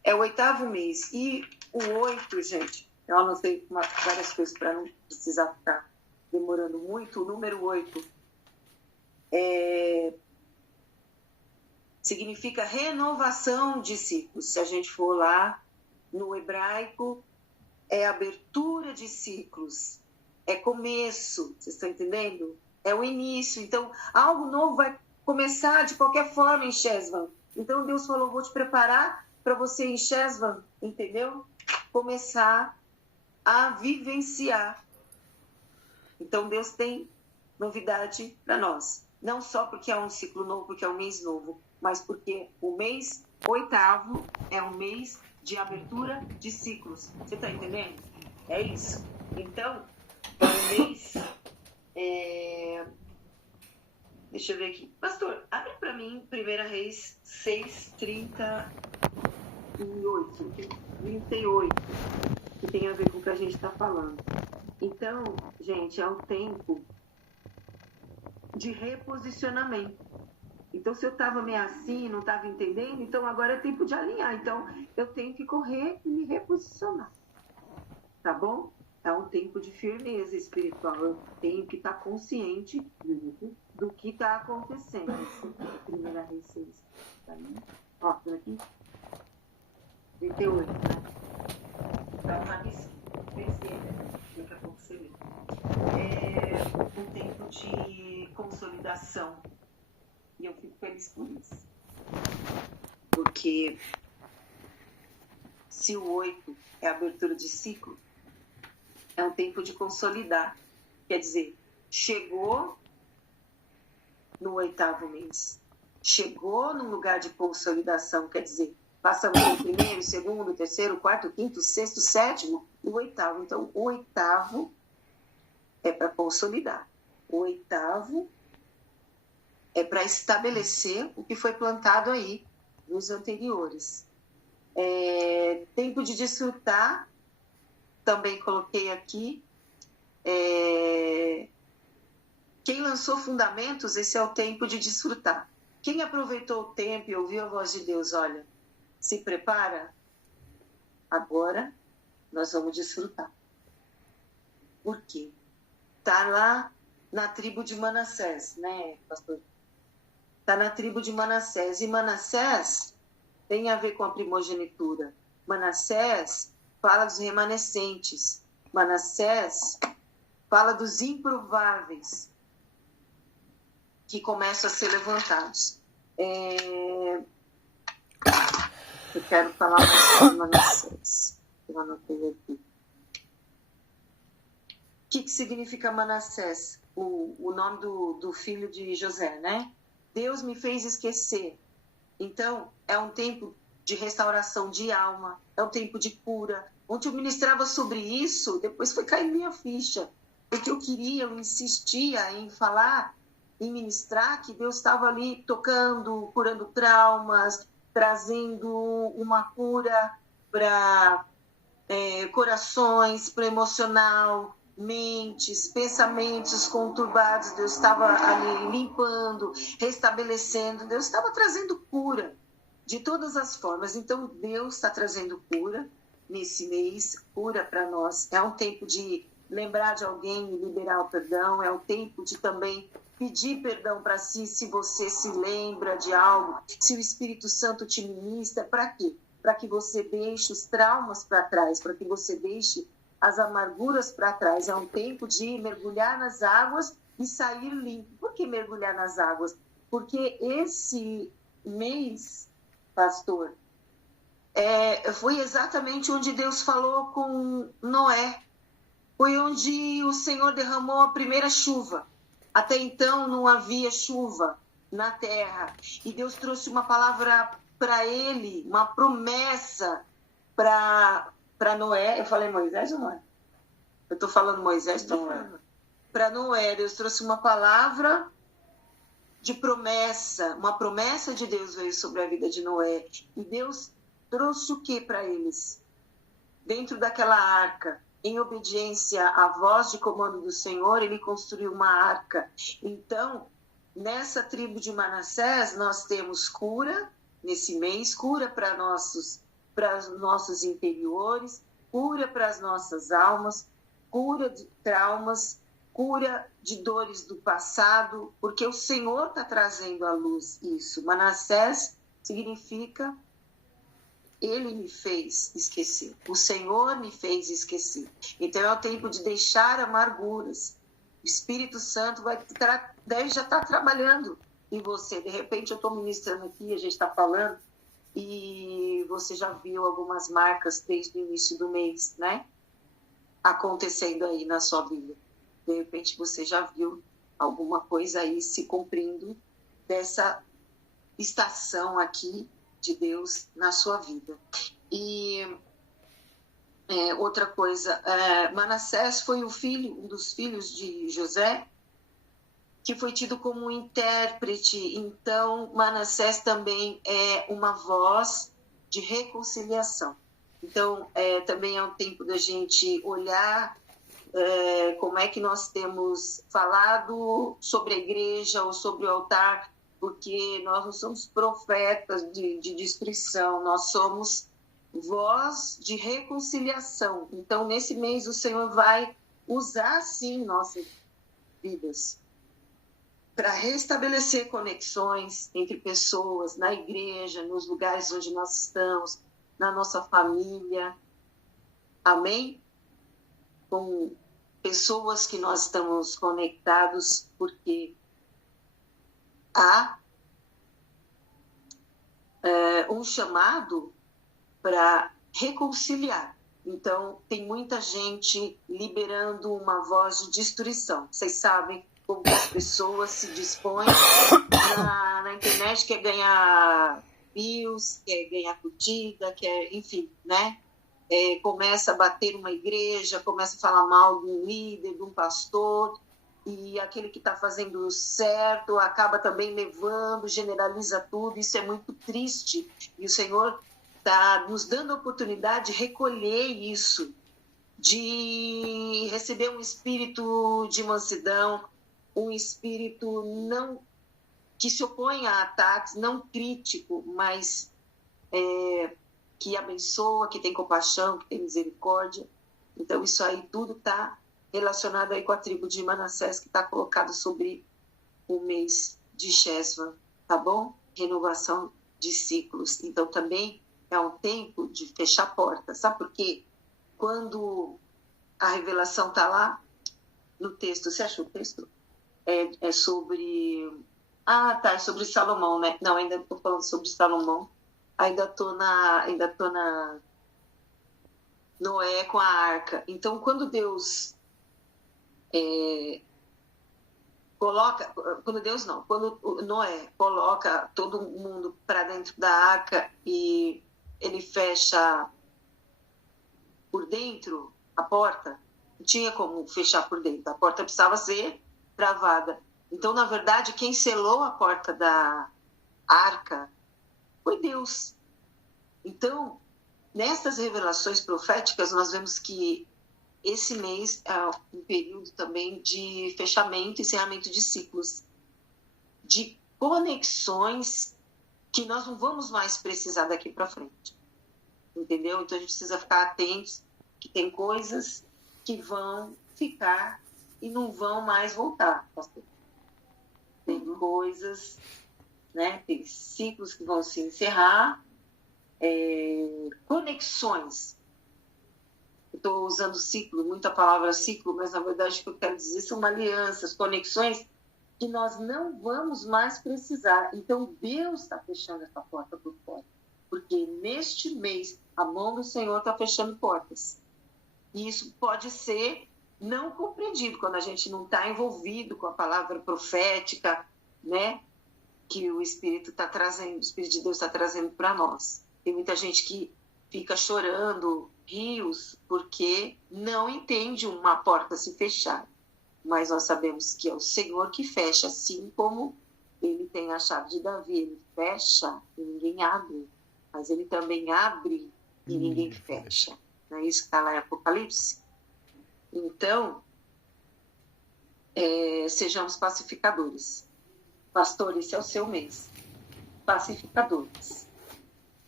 É o 8º mês. E o 8, gente, eu anotei várias coisas para não precisar ficar demorando muito. O número 8 significa renovação de ciclos. Se a gente for lá no hebraico, é abertura de ciclos, é começo, vocês estão entendendo? É o início. Então, algo novo vai começar de qualquer forma em Chesvan. Então, Deus falou, vou te preparar para você em Chesvan, entendeu? Começar a vivenciar. Então, Deus tem novidade para nós. Não só porque é um ciclo novo, porque é um mês novo, mas porque o mês 8º é um mês de abertura de ciclos. Você está entendendo? É isso. Então, é um mês... Deixa eu ver aqui. Pastor, abre para mim 1 Reis 6, 38, que tem a ver com o que a gente está falando. Então, gente, é um tempo de reposicionamento. Então, se eu estava meio assim, não estava entendendo, então agora é tempo de alinhar. Então, eu tenho que correr e me reposicionar. Tá bom? É um tempo de firmeza espiritual. Eu tenho que estar consciente do que está acontecendo. 1 Reis 6. Tá aí? Ó, tá aqui. 38, né? Tá uma missão. Daqui a pouco você vê. É um tempo de consolidação. E eu fico feliz por isso. Porque se o 8 é a abertura de ciclo, é um tempo de consolidar. Quer dizer, chegou no 8º mês. Chegou num lugar de consolidação. Quer dizer, passamos o 1º, 2º, 3º, 4º, 5º, 6º, 7º e o 8º. Então, o 8º é para consolidar. O 8º é para estabelecer o que foi plantado aí nos anteriores. Tempo de desfrutar, também coloquei aqui. Quem lançou fundamentos, esse é o tempo de desfrutar. Quem aproveitou o tempo e ouviu a voz de Deus, olha, se prepara, agora nós vamos desfrutar. Por quê? Está lá na tribo de Manassés, né, pastor? Está na tribo de Manassés. E Manassés tem a ver com a primogenitura. Manassés fala dos remanescentes. Manassés fala dos improváveis que começam a ser levantados. Eu quero falar mais sobre Manassés. Eu anotei aqui. O que significa Manassés? O nome do filho de José, né? Deus me fez esquecer. Então, é um tempo de restauração de alma, é um tempo de cura. Ontem eu ministrava sobre isso, depois foi cair minha ficha. Porque eu insistia em falar, em ministrar, que Deus estava ali tocando, curando traumas, trazendo uma cura para corações, para emocional, mentes, pensamentos conturbados. Deus estava ali limpando, restabelecendo. Deus estava trazendo cura de todas as formas. Então, Deus está trazendo cura nesse mês, cura para nós. É um tempo de lembrar de alguém e liberar o perdão. É um tempo de também pedir perdão para si, se você se lembra de algo, se o Espírito Santo te ministra. Para quê? Para que você deixe os traumas para trás, para que você deixe as amarguras para trás. É um tempo de mergulhar nas águas e sair limpo. Por que mergulhar nas águas? Porque esse mês, pastor, foi exatamente onde Deus falou com Noé. Foi onde o Senhor derramou a primeira chuva. Até então não havia chuva na terra. E Deus trouxe uma palavra para ele, uma promessa para Noé. Eu falei Moisés ou Noé? Eu estou falando Moisés, estou falando. Para Noé, Deus trouxe uma palavra de promessa. Uma promessa de Deus veio sobre a vida de Noé. E Deus trouxe o que para eles? Dentro daquela arca, em obediência à voz de comando do Senhor, ele construiu uma arca. Então, nessa tribo de Manassés, nós temos cura nesse mês, cura para nossos interiores, cura para as nossas almas, cura de traumas, cura de dores do passado, porque o Senhor está trazendo à luz isso. Manassés significa ele me fez esquecer. O Senhor me fez esquecer. Então é o tempo de deixar amarguras. O Espírito Santo deve já estar trabalhando em você. De repente eu estou ministrando aqui, a gente está falando, e você já viu algumas marcas desde o início do mês, né? Acontecendo aí na sua vida. De repente você já viu alguma coisa aí se cumprindo dessa estação aqui de Deus na sua vida. E outra coisa, Manassés foi um dos filhos de José, que foi tido como um intérprete. Então, Manassés também é uma voz de reconciliação. Então, também é um tempo da gente olhar como é que nós temos falado sobre a igreja ou sobre o altar, porque nós não somos profetas de destruição, nós somos voz de reconciliação. Então, nesse mês, o Senhor vai usar, sim, nossas vidas para restabelecer conexões entre pessoas, na igreja, nos lugares onde nós estamos, na nossa família. Amém? Com pessoas que nós estamos conectados, porque há um chamado para reconciliar. Então, tem muita gente liberando uma voz de destruição. Vocês sabem como as pessoas se dispõem na internet, quer ganhar views, quer ganhar curtida, quer, enfim, né? começa a bater uma igreja, começa a falar mal de um líder, de um pastor, e aquele que está fazendo certo acaba também levando, generaliza tudo. Isso é muito triste, e o Senhor está nos dando a oportunidade de recolher isso, de receber um espírito de mansidão, um espírito não que se opõe a ataques, não crítico, mas que abençoa, que tem compaixão, que tem misericórdia. Então isso aí tudo está relacionado aí com a tribo de Manassés, que está colocado sobre o mês de Shesvan, tá bom? Renovação de ciclos. Então também é um tempo de fechar portas, sabe por quê? Quando a revelação está lá no texto, você achou o texto? É sobre... é sobre Salomão, né? Não, ainda estou falando sobre Salomão. Ainda tô na Noé com a arca. Então, quando Deus quando Noé coloca todo mundo para dentro da arca e ele fecha por dentro a porta, não tinha como fechar por dentro, a porta precisava ser travada. Então, na verdade, quem selou a porta da arca foi Deus. Então, nessas revelações proféticas, nós vemos que esse mês é um período também de fechamento e encerramento de ciclos, de conexões que nós não vamos mais precisar daqui para frente. Entendeu? Então, a gente precisa ficar atentos que tem coisas que vão ficar e não vão mais voltar, pastor. Tem coisas, né? Tem ciclos que vão se encerrar, conexões. Estou usando ciclo, muita palavra ciclo, mas na verdade o que eu quero dizer são alianças, conexões que nós não vamos mais precisar. Então Deus está fechando essa porta por fora, porque neste mês a mão do Senhor está fechando portas. E isso pode ser não compreendido quando a gente não está envolvido com a palavra profética, né? Que o Espírito está trazendo, o Espírito de Deus está trazendo para nós. Tem muita gente que fica chorando rios porque não entende uma porta se fechar. Mas nós sabemos que é o Senhor que fecha, assim como ele tem a chave de Davi. Ele fecha e ninguém abre, mas ele também abre e ninguém fecha. Não é isso que está lá em Apocalipse? Então, sejamos pacificadores. Pastor, esse é o seu mês. Pacificadores.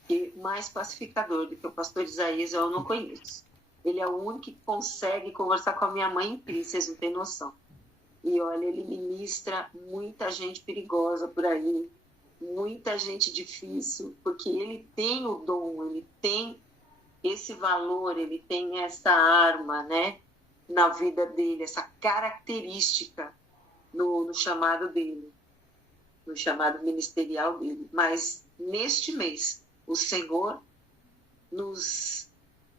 E mais pacificador do que o pastor Isaías eu não conheço. Ele é o único que consegue conversar com a minha mãe em Cristo, vocês não têm noção. E olha, ele ministra muita gente perigosa por aí, muita gente difícil, porque ele tem o dom, ele tem esse valor, ele tem essa arma, né, na vida dele, essa característica no chamado dele, no chamado ministerial dele. Mas neste mês, o Senhor nos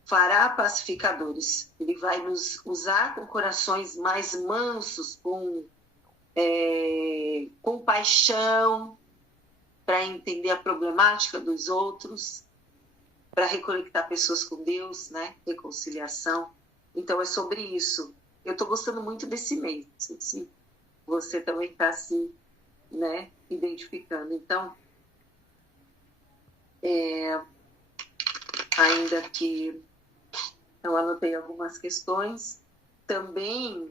fará pacificadores. Ele vai nos usar com corações mais mansos, com compaixão, para entender a problemática dos outros, para reconectar pessoas com Deus, né? Reconciliação. Então, é sobre isso. Eu estou gostando muito desse mês. Não sei se você também está se, né, identificando. Então, ainda que eu anotei algumas questões também,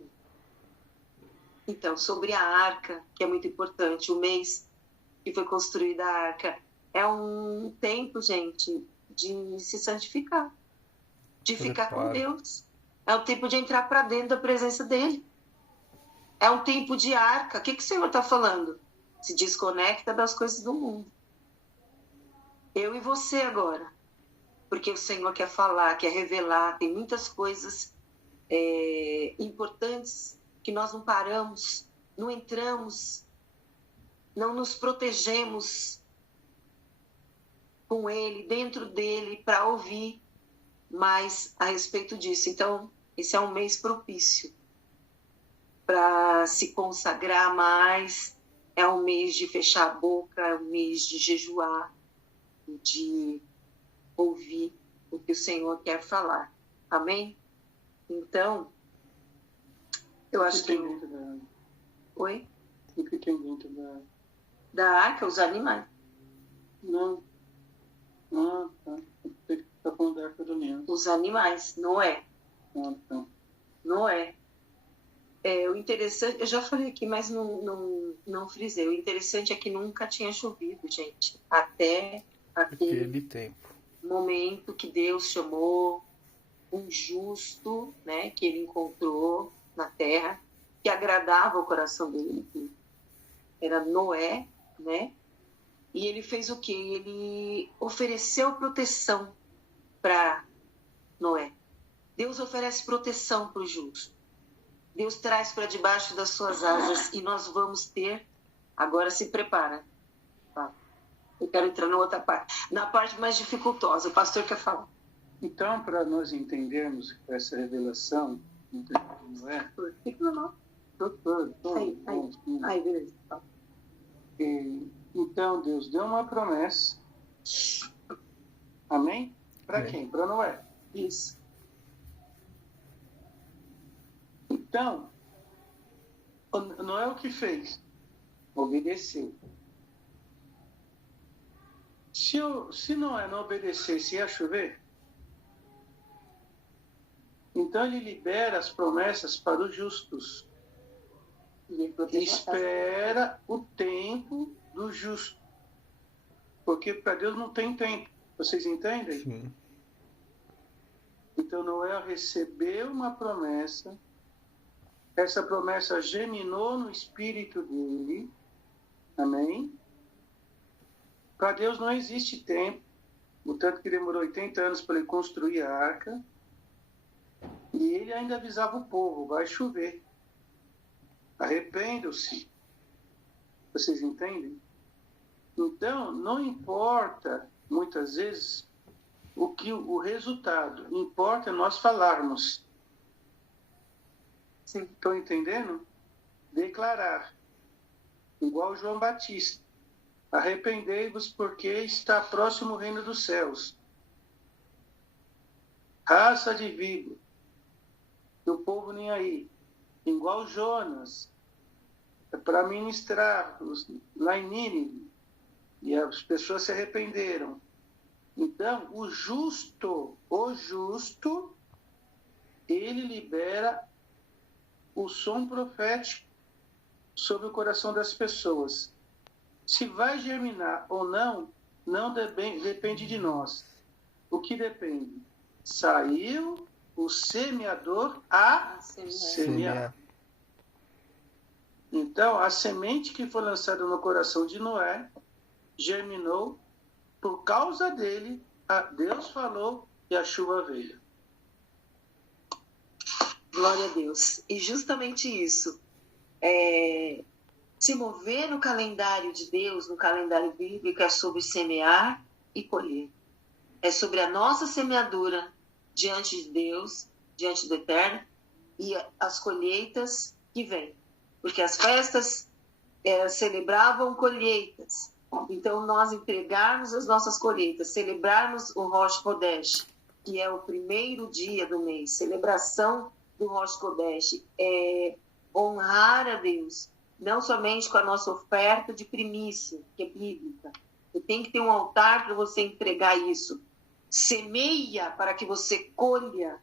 então, sobre a arca, que é muito importante, o mês que foi construída a arca, é um tempo, gente, de se santificar, de ficar com Deus, é um tempo de entrar para dentro da presença dele, é um tempo de arca. O que o Senhor está falando? Se desconecta das coisas do mundo. Eu e você agora. Porque o Senhor quer falar, quer revelar, tem muitas coisas importantes que nós não paramos, não entramos, não nos protegemos com Ele, dentro dEle, para ouvir mais a respeito disso. Então, esse é um mês propício para se consagrar mais, é um mês de fechar a boca, é um mês de jejuar, de ouvir o que o Senhor quer falar. Amém? Então, eu acho que... Oi? O que tem dentro da... Da arca, os animais. Não. Ah, tá. Você está falando da arca da aliança. Os animais, Noé. Ah, tá. Noé. O interessante, eu já falei aqui, mas não frisei. O interessante é que nunca tinha chovido, gente. Até aquele tempo. Momento que Deus chamou um justo, né, que ele encontrou na terra, que agradava o coração dele. Era Noé, né? E ele fez o quê? Ele ofereceu proteção para Noé. Deus oferece proteção para o justo. Deus traz para debaixo das suas asas e nós vamos ter... Agora se prepara. Eu quero entrar na outra parte. Na parte mais dificultosa. O pastor quer falar. Então, para nós entendermos essa revelação, não é? Fica normal. Aí, beleza. Então, Deus deu uma promessa. Amém? Para quem? Para Noé. Isso. Então, Noé o que fez? Obedeceu. Se Noé não obedecesse, ia chover? Então ele libera as promessas para os justos. Ele espera o tempo do justo. Porque para Deus não tem tempo. Vocês entendem? Sim. Então Noé recebeu uma promessa. Essa promessa germinou no espírito dele. Amém? Para Deus não existe tempo. O tanto que demorou 80 anos para ele construir a arca. E ele ainda avisava o povo, vai chover. Arrependam-se. Vocês entendem? Então, não importa, muitas vezes, o resultado. Importa nós falarmos. Sim. Estão entendendo? Declarar. Igual João Batista. Arrependei-vos porque está próximo o reino dos céus. Raça de víbora. E o povo nem aí. Igual Jonas. É para ministrar lá em Nínive. E as pessoas se arrependeram. Então, o justo, ele libera o som profético sobre o coração das pessoas. Se vai germinar ou não, não depende de nós. O que depende? Saiu o semeador a semear. Então, a semente que foi lançada no coração de Noé germinou. Por causa dele, Deus falou e a chuva veio. Glória a Deus. E justamente isso. Se mover no calendário de Deus, no calendário bíblico, é sobre semear e colher. É sobre a nossa semeadura diante de Deus, diante do Eterno, e as colheitas que vêm. Porque as festas celebravam colheitas. Então, nós entregarmos as nossas colheitas, celebrarmos o Rosh Kodesh, que é o primeiro dia do mês, celebração do Rosh Kodesh, honrar a Deus, não somente com a nossa oferta de primícia, que é bíblica. Você tem que ter um altar para você entregar isso. Semeia para que você colha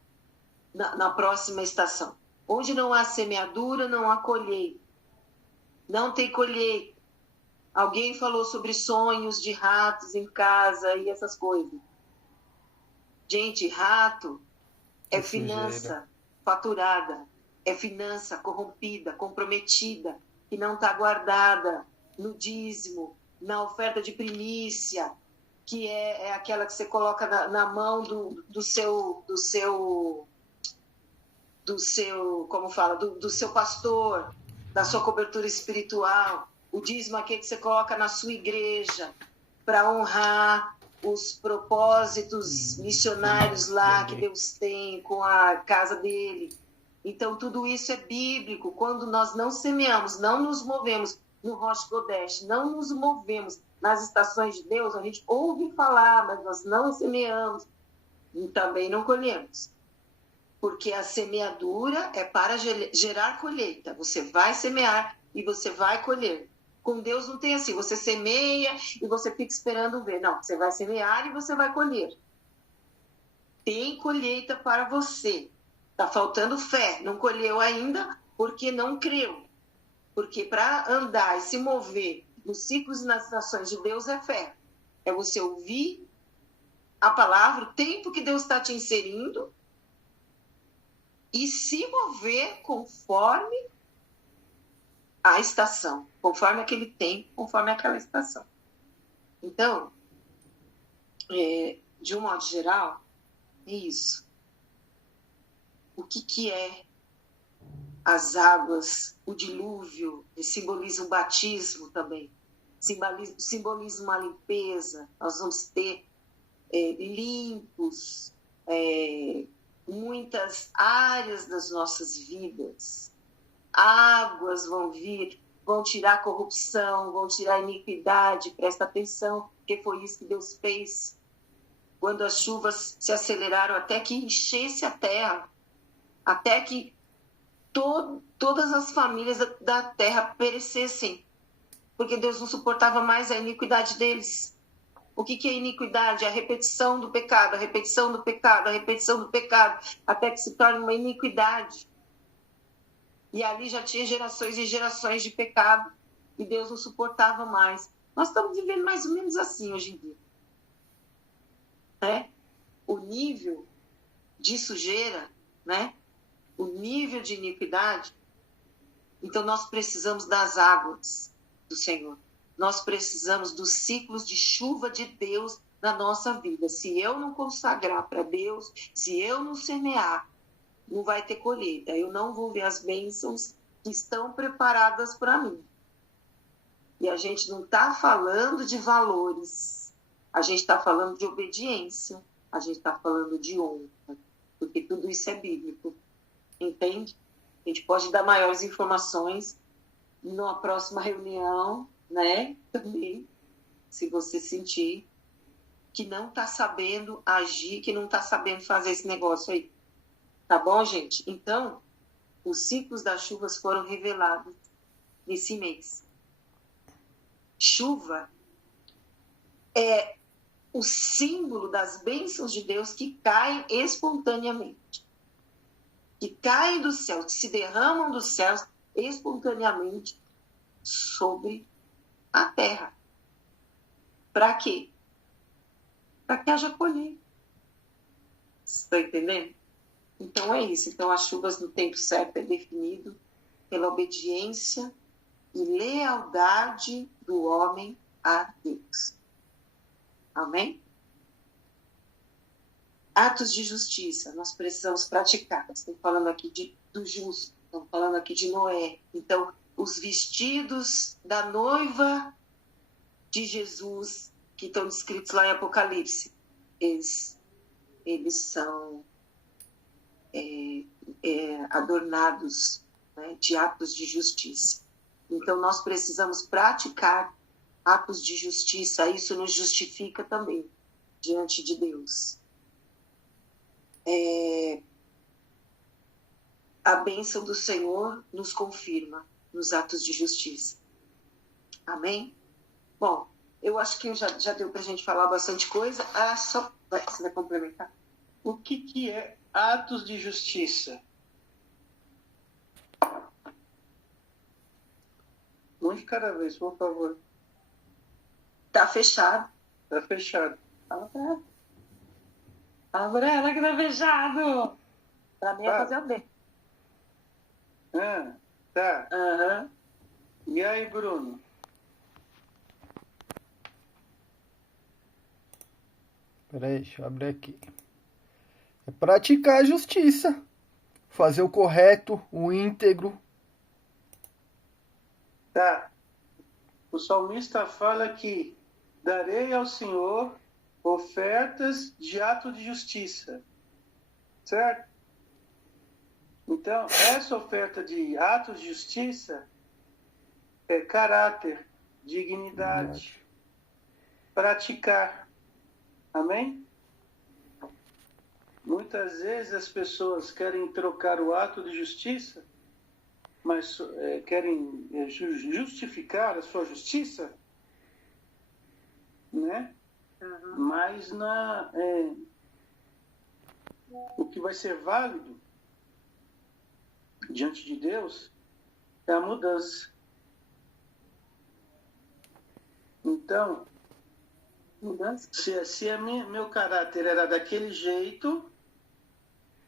na próxima estação. Onde não há semeadura, não há colheita. Não tem colheita. Alguém falou sobre sonhos de ratos em casa e essas coisas. Gente, rato é finança faturada, é finança corrompida, comprometida, que não está guardada no dízimo, na oferta de primícia, que é aquela que você coloca na mão do seu como fala, do seu pastor, da sua cobertura espiritual. O dízimo aqui que você coloca na sua igreja para honrar os propósitos missionários lá que Deus tem com a casa dele. Então, tudo isso é bíblico. Quando nós não semeamos, não nos movemos no Rosh Kodesh, não nos movemos nas estações de Deus, a gente ouve falar, mas nós não semeamos. e também não colhemos. Porque a semeadura é para gerar colheita. Você vai semear e você vai colher. Com Deus não tem assim, você semeia e você fica esperando ver. Não, você vai semear e você vai colher. Tem colheita para você. Está faltando fé. Não colheu ainda porque não creu. Porque para andar e se mover nos ciclos e nas estações de Deus é fé. É você ouvir a palavra, o tempo que Deus está te inserindo e se mover conforme a estação, conforme aquele tempo, conforme aquela estação. Então, de um modo geral, é isso. O que é as águas, o dilúvio, simboliza o batismo também, simboliza uma limpeza. Nós vamos ter limpos muitas áreas das nossas vidas. Águas vão vir, vão tirar a corrupção, vão tirar a iniquidade. Presta atenção, porque foi isso que Deus fez quando as chuvas se aceleraram até que enchesse a terra, até que todas as famílias da terra perecessem, porque Deus não suportava mais a iniquidade deles. O que é iniquidade? A repetição do pecado, a repetição do pecado, a repetição do pecado, até que se torne uma iniquidade. E ali já tinha gerações e gerações de pecado, e Deus não suportava mais. Nós estamos vivendo mais ou menos assim hoje em dia. O nível de sujeira, o nível de iniquidade. Então nós precisamos das águas do Senhor. Nós precisamos dos ciclos de chuva de Deus na nossa vida. Se eu não consagrar para Deus, se eu não semear, não vai ter colheita. Eu não vou ver as bênçãos que estão preparadas para mim. E a gente não está falando de valores. A gente está falando de obediência. A gente está falando de honra. Porque tudo isso é bíblico. Entende? A gente pode dar maiores informações numa próxima reunião, também, se você sentir que não está sabendo agir, que não está sabendo fazer esse negócio aí. Tá bom, gente? Então, os ciclos das chuvas foram revelados nesse mês. Chuva é o símbolo das bênçãos de Deus que caem espontaneamente. Que caem do céu, que se derramam dos céus espontaneamente sobre a terra. Para quê? Para que haja colheita. Está entendendo? Então é isso. Então as chuvas no tempo certo é definido pela obediência e lealdade do homem a Deus. Amém? Atos de justiça, nós precisamos praticar. Estamos falando aqui do justo, estamos falando aqui de Noé. Então, os vestidos da noiva de Jesus, que estão descritos lá em Apocalipse, eles são adornados de atos de justiça. Então, nós precisamos praticar atos de justiça. Isso nos justifica também diante de Deus. A bênção do Senhor nos confirma nos atos de justiça. Amém? Bom, eu acho que já deu para a gente falar bastante coisa. Você vai complementar? O que é atos de justiça? Um de cada vez, por favor. Tá fechado. Tá fechado. Fala pra ela. Fala pra ela que tá fechado. Pra mim é fazer o D. Tá. Aham. E aí, Bruno? Peraí, deixa eu abrir aqui. É praticar a justiça. Fazer o correto, o íntegro. Tá. O salmista fala que darei ao Senhor ofertas de ato de justiça. Certo? Então, essa oferta de atos de justiça é caráter, dignidade, praticar. Amém? Muitas vezes as pessoas querem trocar o ato de justiça, mas querem justificar a sua justiça, né? Uhum. Mas o que vai ser válido diante de Deus é a mudança. Então, se meu caráter era daquele jeito,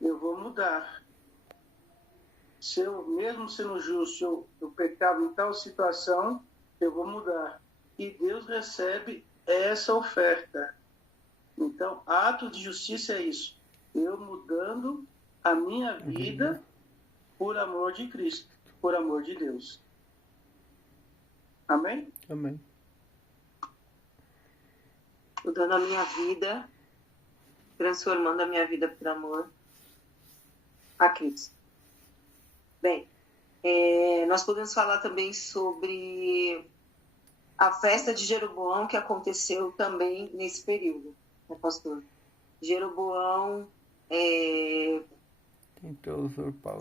eu vou mudar. Se eu, mesmo sendo justo, eu pecava em tal situação, eu vou mudar. E Deus recebe essa oferta. Então, ato de justiça é isso. Eu mudando a minha vida por amor de Cristo, por amor de Deus. Amém? Amém. Mudando a minha vida, transformando a minha vida por amor a Cristo. Bem, nós podemos falar também sobre a festa de Jeroboão, que aconteceu também nesse período, né, pastor? Jeroboão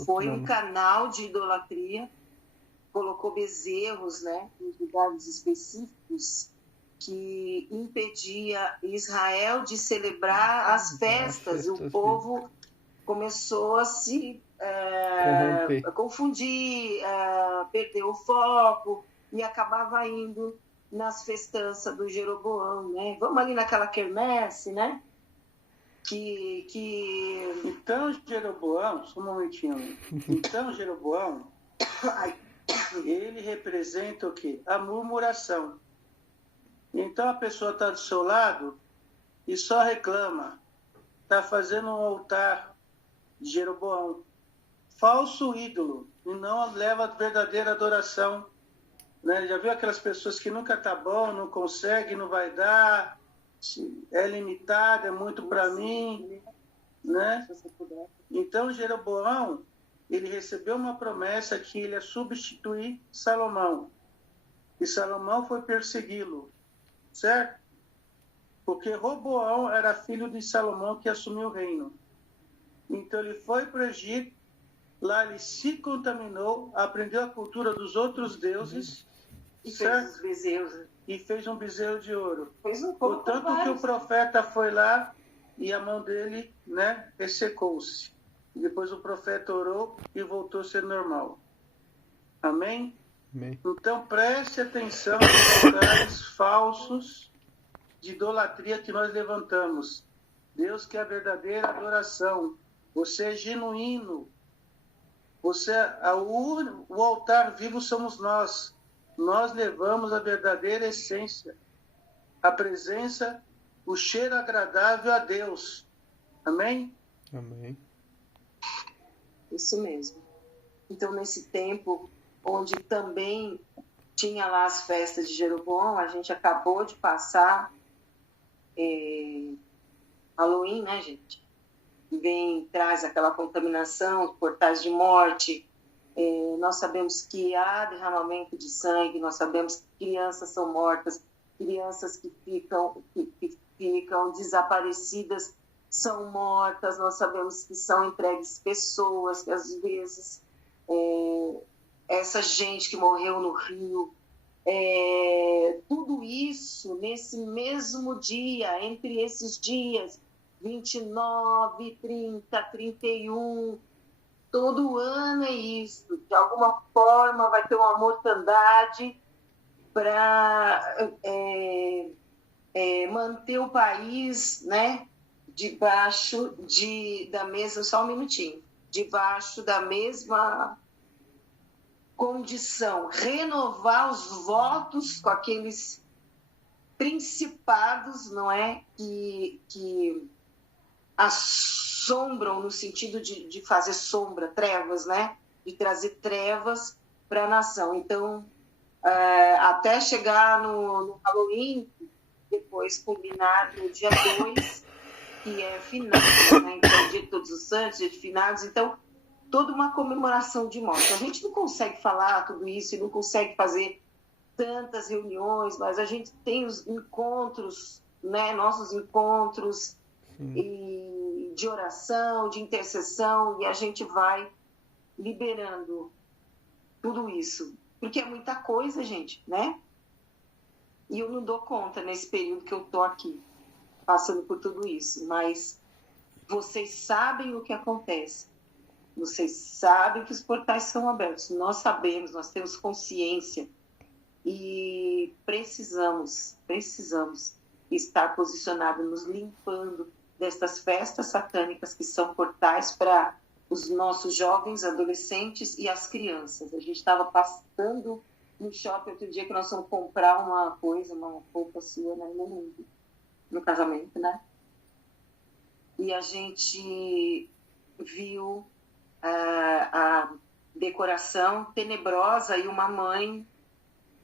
foi um canal de idolatria, colocou bezerros, né, em lugares específicos, que impedia Israel de celebrar as festas, e o povo começou a se confundir, perder o foco, e acabava indo nas festanças do Jeroboão, né? Vamos ali naquela quermesse, né? Então, Jeroboão, só um momentinho. Então, Jeroboão, ele representa o quê? A murmuração. Então, a pessoa está do seu lado e só reclama. Está fazendo um altar de Jeroboão. Falso ídolo. E não leva a verdadeira adoração. Né? Já viu aquelas pessoas que nunca tá bom, não consegue, não vai dar, é limitado, é muito para mim, né? Então Jeroboão, ele recebeu uma promessa que ele ia substituir Salomão, e Salomão foi persegui-lo, certo? Porque Roboão era filho de Salomão que assumiu o reino. Então ele foi para o Egito, lá ele se contaminou, aprendeu a cultura dos outros deuses, e fez bezerros. E fez um bezerro de ouro. O tanto que o profeta foi lá e a mão dele, né, ressecou-se. Depois o profeta orou e voltou a ser normal. Amém? Amém. Então preste atenção nos lugares falsos de idolatria que nós levantamos. Deus quer a verdadeira adoração. Você é genuíno. O altar vivo somos nós. Nós levamos a verdadeira essência, a presença, o cheiro agradável a Deus. Amém? Amém. Isso mesmo. Então, nesse tempo, onde também tinha lá as festas de Jeroboão, a gente acabou de passar Halloween, né, gente? Traz aquela contaminação, portais de morte. Nós sabemos que há derramamento de sangue, nós sabemos que crianças são mortas, crianças que ficam desaparecidas são mortas, nós sabemos que são entregues pessoas, que às vezes essa gente que morreu no rio, tudo isso nesse mesmo dia, entre esses dias, 29, 30, 31, todo ano é isso. De alguma forma vai ter uma mortandade para manter o país, né, debaixo da mesma, só um minutinho, debaixo da mesma condição, renovar os votos com aqueles principados, não é, que assombram no sentido de fazer sombra, trevas, né, de trazer trevas para a nação. Então, até chegar no Halloween, depois culminar no dia 2, que é finados, né? Então, dia de Todos os Santos, dia de finados, então, toda uma comemoração de morte. A gente não consegue falar tudo isso e não consegue fazer tantas reuniões, mas a gente tem os encontros, né? Nossos encontros, e de oração, de intercessão, e a gente vai liberando tudo isso. Porque é muita coisa, gente, né? E eu não dou conta nesse período que eu tô aqui, passando por tudo isso. Mas vocês sabem o que acontece. Vocês sabem que os portais são abertos. Nós sabemos, nós temos consciência. E precisamos estar posicionados, nos limpando destas festas satânicas que são portais para os nossos jovens, adolescentes e as crianças. A gente estava passando no shopping outro dia que nós fomos comprar uma coisa, uma roupa sua, né, no casamento, né? E a gente viu a decoração tenebrosa e uma mãe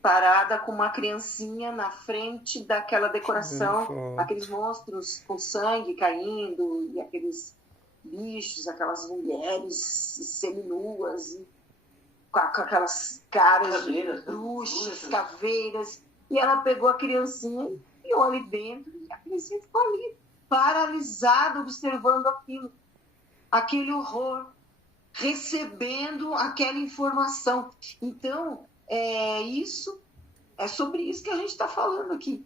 parada com uma criancinha na frente daquela decoração, aqueles monstros com sangue caindo, e aqueles bichos, aquelas mulheres seminuas, e com aquelas caras de bruxas, caveiras, e ela pegou a criancinha e enfiou ali dentro, e a criancinha ficou ali, paralisada, observando aquilo, aquele horror, recebendo aquela informação. Então, é sobre isso que a gente está falando aqui.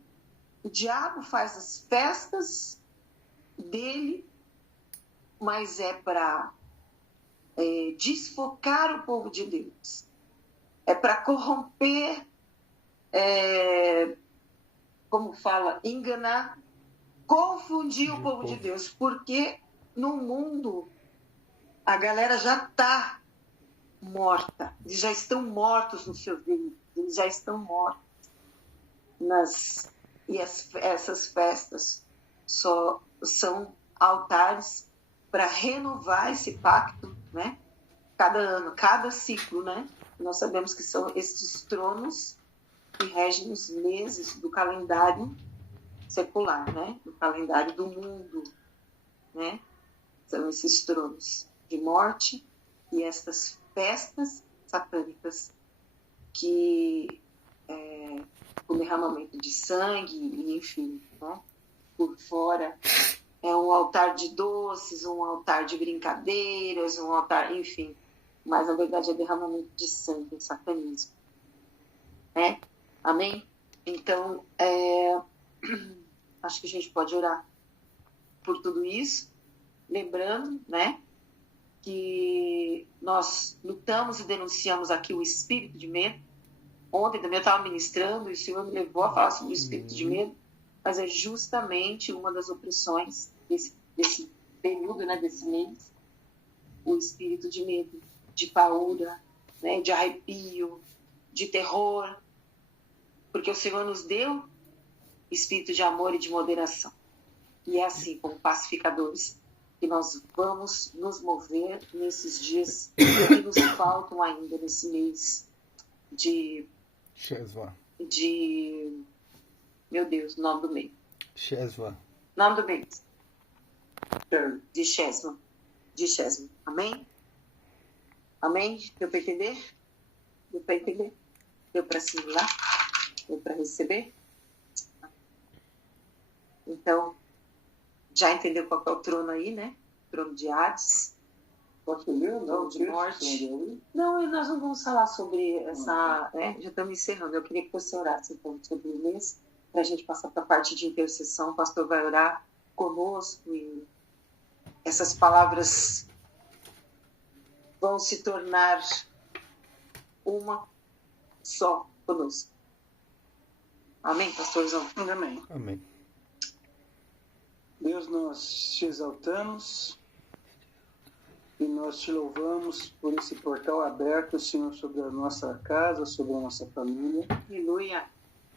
O diabo faz as festas dele, mas é para desfocar o povo de Deus. É para corromper, como fala, enganar, confundir o povo de Deus. Porque no mundo a galera já está morta. Eles já estão mortos no seu ventre. Eles já estão mortos. Essas festas só são altares para renovar esse pacto, né? Cada ano, cada ciclo, né? Nós sabemos que são esses tronos que regem os meses do calendário secular, né? Do calendário do mundo, né? São esses tronos de morte e estas festas satânicas que o derramamento de sangue e enfim, né? Por fora é um altar de doces, um altar de brincadeiras, um altar, enfim, mas na verdade é derramamento de sangue, satanismo, né? Amém? Então acho que a gente pode orar por tudo isso, lembrando, né, que nós lutamos e denunciamos aqui o espírito de medo. Ontem também eu estava ministrando e o Senhor me levou a falar sobre o espírito de medo, mas é justamente uma das opressões desse período, né, desse mês, o espírito de medo, de paura, né, de arrepio, de terror, porque o Senhor nos deu espírito de amor e de moderação. E é assim, como pacificadores, que nós vamos nos mover nesses dias que nos faltam ainda nesse mês de meu Deus, nome do mês. Nome do mês. De Chesma. Amém? Amém? Deu para entender? Deu para entender? Deu para assimilar? Deu para receber? Então, já entendeu qual é o trono aí, né? Trono de Hades. Posso ler? Não, de morte. Não, nós não vamos falar sobre essa... né? Já estamos encerrando. Eu queria que você orasse então, sobre o mês, para a gente passar para a parte de intercessão. O pastor vai orar conosco e essas palavras vão se tornar uma só conosco. Amém, pastorzão? Amém. Amém. Deus, nós te exaltamos e nós te louvamos por esse portal aberto, Senhor, sobre a nossa casa, sobre a nossa família. Aleluia.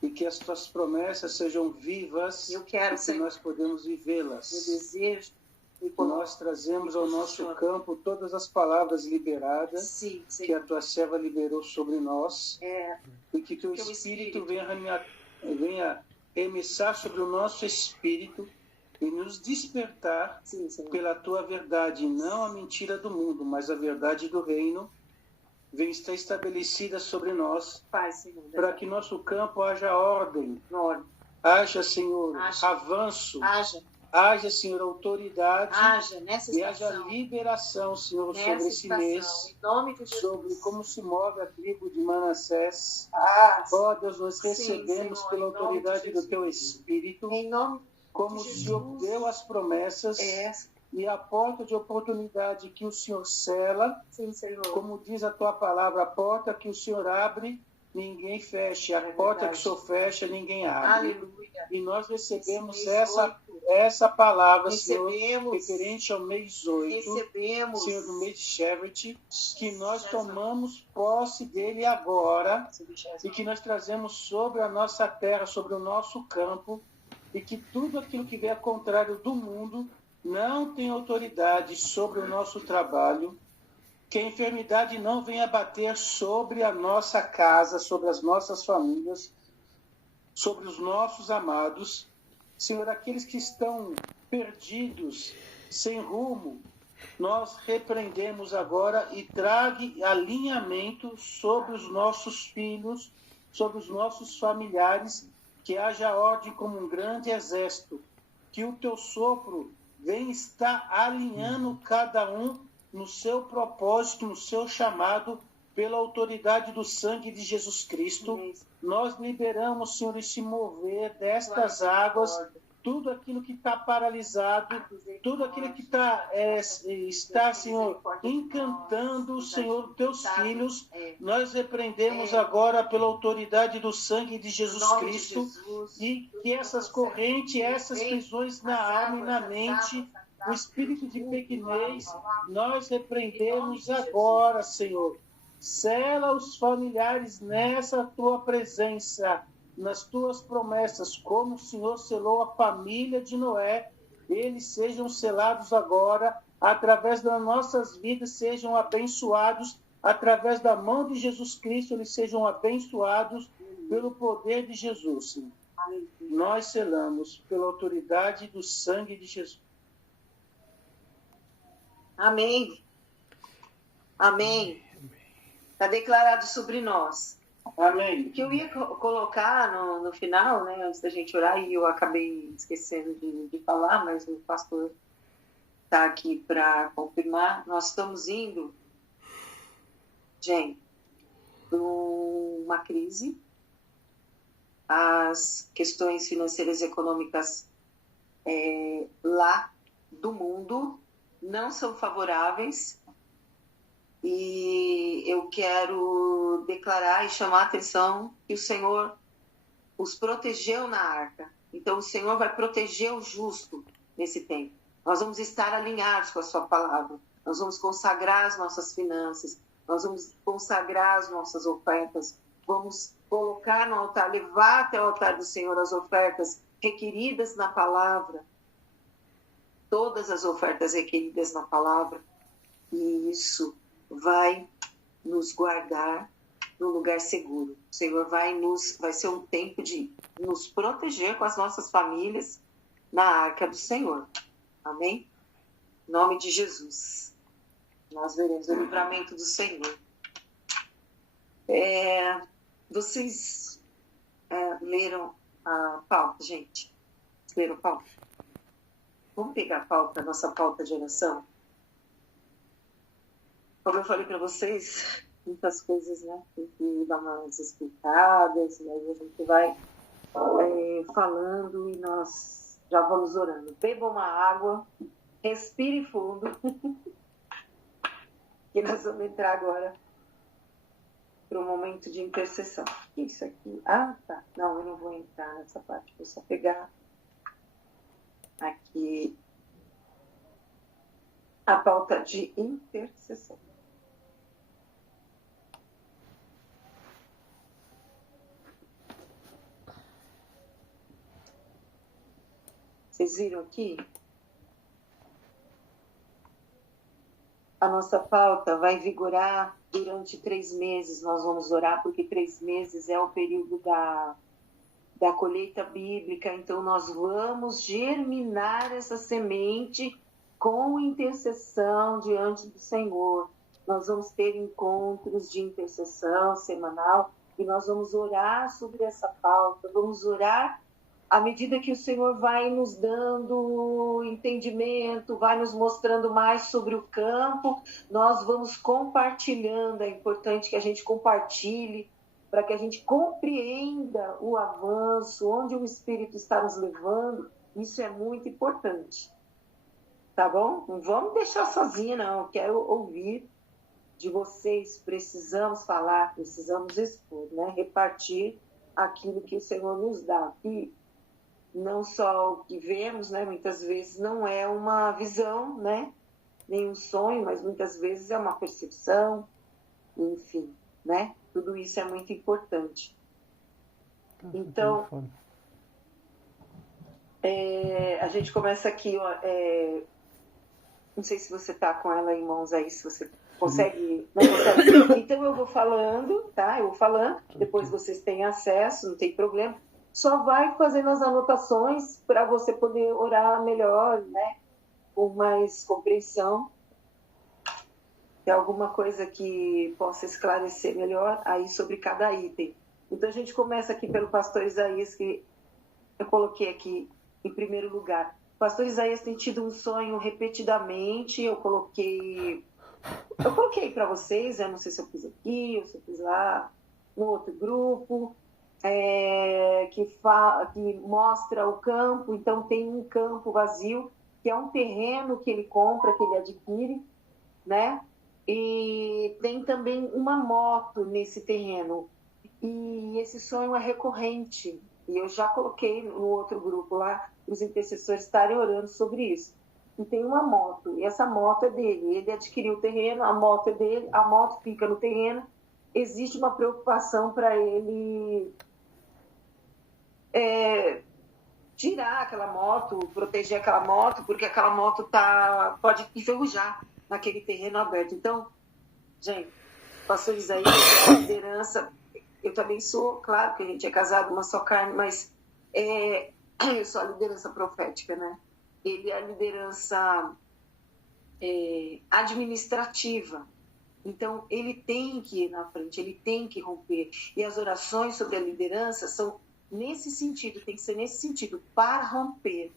E que as tuas promessas sejam vivas. Eu quero, e que nós podemos vivê-las. Eu desejo. E nós trazemos ao nosso campo todas as palavras liberadas, sim. Que a tua serva liberou sobre nós. E que teu Espírito venha emissar sobre o nosso espírito e nos despertar pela tua verdade, não a mentira do mundo, mas a verdade do reino, vem estar estabelecida sobre nós, para que nosso campo haja ordem, haja, Senhor, avanço, haja, Senhor, autoridade Haja nessa e haja estação, liberação, Senhor, sobre nessa esse estação, mês, em nome de sobre Jesus. como se move a tribo de Manassés. Ah, Ó Deus, nós sim, recebemos Senhor, pela em nome de autoridade do Jesus. Teu Espírito, Em nome como de o Senhor Jesus. deu as promessas É, e a porta de oportunidade que o Senhor sela, sim, Senhor. como diz a Tua palavra, a porta que o Senhor abre, ninguém fecha, a porta que o Senhor fecha, ninguém abre. Aleluia. E nós recebemos Esse mês essa palavra, Senhor, recebemos, referente ao mês 8, recebemos, Senhor, do mês de Charity, que nós tomamos posse dele agora e que nós trazemos sobre a nossa terra, sobre o nosso campo, e que tudo aquilo que vier contrário do mundo não tem autoridade sobre o nosso trabalho, que a enfermidade não venha bater sobre a nossa casa, sobre as nossas famílias, sobre os nossos amados. Senhor, aqueles que estão perdidos, sem rumo, nós repreendemos agora e trague alinhamento sobre os nossos filhos, sobre os nossos familiares, que haja ordem como um grande exército, que o teu sopro venha estar alinhando cada um no seu propósito, no seu chamado, pela autoridade do sangue de Jesus Cristo. Nós liberamos, Senhor, esse mover destas águas, tudo aquilo que está paralisado, tudo aquilo que está, Senhor, encantando, Senhor, teus filhos, nós repreendemos agora pela autoridade do sangue de Jesus Cristo, e que essas correntes, essas prisões na alma e na mente, o espírito de pequenez, nós repreendemos agora, Senhor. Sela os familiares nessa tua presença, nas tuas promessas, como o Senhor selou a família de Noé, eles sejam selados agora, através das nossas vidas, sejam abençoados, através da mão de Jesus Cristo, eles sejam abençoados pelo poder de Jesus, Senhor. Nós selamos pela autoridade do sangue de Jesus. Amém. Amém. Está declarado sobre nós. Amém. O que eu ia colocar no final, né, antes da gente orar, e eu acabei esquecendo de falar, mas o pastor está aqui para confirmar. Nós estamos indo, gente, para uma crise. As questões financeiras e econômicas lá do mundo não são favoráveis. E eu quero declarar e chamar a atenção que o Senhor os protegeu na arca. Então o Senhor vai proteger o justo nesse tempo. Nós vamos estar alinhados com a sua palavra. Nós vamos consagrar as nossas finanças. Nós vamos consagrar as nossas ofertas. Vamos colocar no altar, levar até o altar do Senhor as ofertas requeridas na palavra. Todas as ofertas requeridas na palavra. E isso vai nos guardar no lugar seguro. O Senhor vai ser um tempo de nos proteger com as nossas famílias na arca do Senhor. Amém? Em nome de Jesus. Nós veremos o livramento do Senhor. Vocês leram a pauta, gente? Leram a pauta? Vamos pegar a pauta, a nossa pauta de oração? Como eu falei para vocês, muitas coisas, né? Tem que dar umas explicadas, e aí a gente vai falando e nós já vamos orando. Beba uma água, respire fundo, e nós vamos entrar agora para o momento de intercessão. O que é isso aqui? Ah, tá. Não, eu não vou entrar nessa parte, vou só pegar aqui a pauta de intercessão. Vocês viram aqui? A nossa pauta vai vigorar durante 3 meses. Nós vamos orar porque 3 meses é o período da colheita bíblica. Então, nós vamos germinar essa semente com intercessão diante do Senhor. Nós vamos ter encontros de intercessão semanal e nós vamos orar sobre essa pauta. Vamos orar à medida que o Senhor vai nos dando entendimento, vai nos mostrando mais sobre o campo, nós vamos compartilhando. É importante que a gente compartilhe, para que a gente compreenda o avanço, onde o Espírito está nos levando. Isso é muito importante. Tá bom? Não vamos deixar sozinha, não. Eu quero ouvir de vocês. Precisamos falar, precisamos expor, né? Repartir aquilo que o Senhor nos dá. E não só o que vemos, né? Muitas vezes não é uma visão, né? Nem um sonho, mas muitas vezes é uma percepção, enfim, né? Tudo isso é muito importante. Então, a gente começa aqui, ó, não sei se você está com ela em mãos aí, se você consegue, não consegue. Então eu vou falando, tá? Eu vou falando, depois vocês têm acesso, não tem problema. Só vai fazendo as anotações para você poder orar melhor, né? Com mais compreensão. Tem alguma coisa que possa esclarecer melhor aí sobre cada item. Então a gente começa aqui pelo pastor Isaías, que eu coloquei aqui em primeiro lugar. O pastor Isaías tem tido um sonho repetidamente, eu coloquei para vocês, eu não sei se eu fiz aqui, ou se eu fiz lá no outro grupo, que mostra o campo. Então tem um campo vazio, que é um terreno que ele compra, que ele adquire, né? E tem também uma moto nesse terreno. E esse sonho é recorrente. E eu já coloquei no outro grupo lá, os intercessores estarem orando sobre isso. E tem uma moto, e essa moto é dele. Ele adquiriu o terreno, a moto é dele, a moto fica no terreno. Existe uma preocupação para ele tirar aquela moto, proteger aquela moto, porque aquela moto pode enferrujar naquele terreno aberto. Então, gente, pastor Isaías, a liderança, eu também sou, claro que a gente é casado, uma só carne, mas eu sou a liderança profética, né? Ele é a liderança administrativa. Então, ele tem que ir na frente, ele tem que romper. E as orações sobre a liderança são nesse sentido, tem que ser nesse sentido, para romper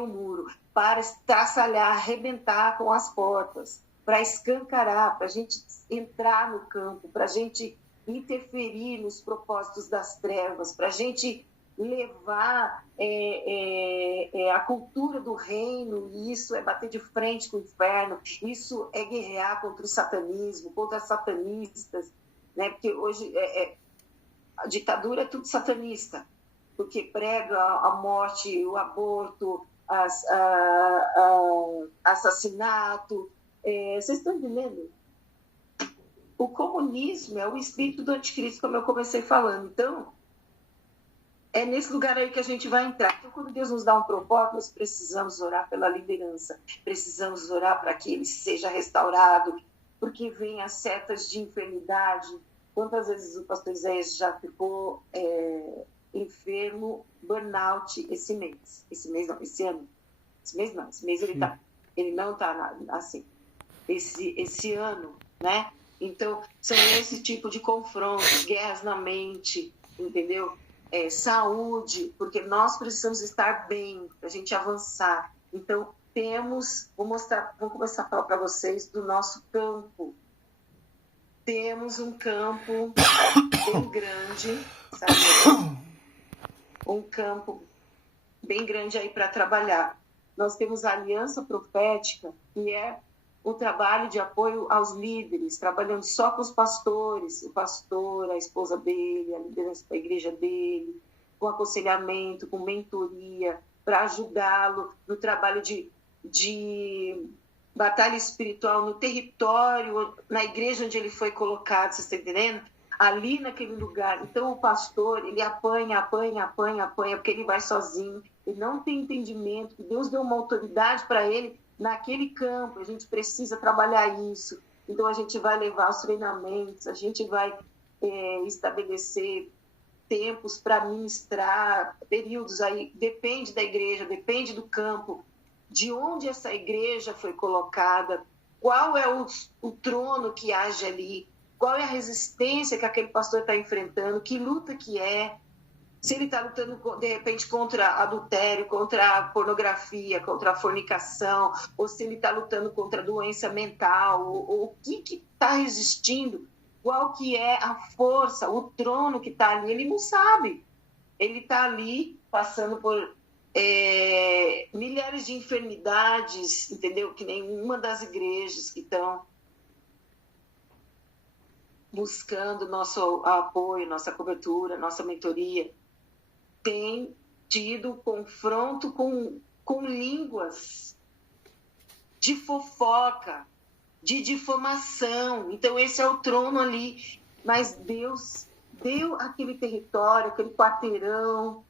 o muro, para estraçalhar, arrebentar com as portas, para escancarar, para a gente entrar no campo, para a gente interferir nos propósitos das trevas, para a gente levar a cultura do reino. E isso é bater de frente com o inferno, isso é guerrear contra o satanismo, contra os satanistas, né? Porque hoje a ditadura é tudo satanista, porque prega a morte, o aborto, assassinato. Vocês estão entendendo? O comunismo é o espírito do anticristo, como eu comecei falando. Então, é nesse lugar aí que a gente vai entrar. Então, quando Deus nos dá um propósito, nós precisamos orar pela liderança, precisamos orar para que ele seja restaurado, porque vem as setas de enfermidade. Quantas vezes o pastor Isaías já ficou enfermo, burnout esse mês? Esse mês não, esse ano. Esse mês ele não está assim. Esse ano, né? Então, são esse tipo de confrontos, guerras na mente, entendeu? Saúde, porque nós precisamos estar bem para a gente avançar. Então, vou começar a falar para vocês do nosso campo. Temos um campo bem grande, sabe? Um campo bem grande aí para trabalhar. Nós temos a Aliança Profética, que é o trabalho de apoio aos líderes, trabalhando só com os pastores, o pastor, a esposa dele, a liderança da igreja dele, com aconselhamento, com mentoria, para ajudá-lo no trabalho de batalha espiritual no território, na igreja onde ele foi colocado, vocês estão entendendo? Ali naquele lugar. Então o pastor, ele apanha, porque ele vai sozinho, ele não tem entendimento, que Deus deu uma autoridade para ele naquele campo. A gente precisa trabalhar isso. Então a gente vai levar os treinamentos, a gente vai estabelecer tempos para ministrar, períodos aí, depende da igreja, depende do campo, de onde essa igreja foi colocada, qual é o trono que age ali, qual é a resistência que aquele pastor está enfrentando, que luta que é. Se ele está lutando, de repente, contra adultério, contra a pornografia, contra a fornicação, ou se ele está lutando contra a doença mental, ou o que está resistindo, qual que é a força, o trono que está ali, ele não sabe. Ele está ali passando por milhares de enfermidades, entendeu? Que nenhuma das igrejas que estão buscando nosso apoio, nossa cobertura, nossa mentoria, tem tido confronto com línguas de fofoca, de difamação. Então, esse é o trono ali. Mas Deus deu aquele território, aquele quarteirão,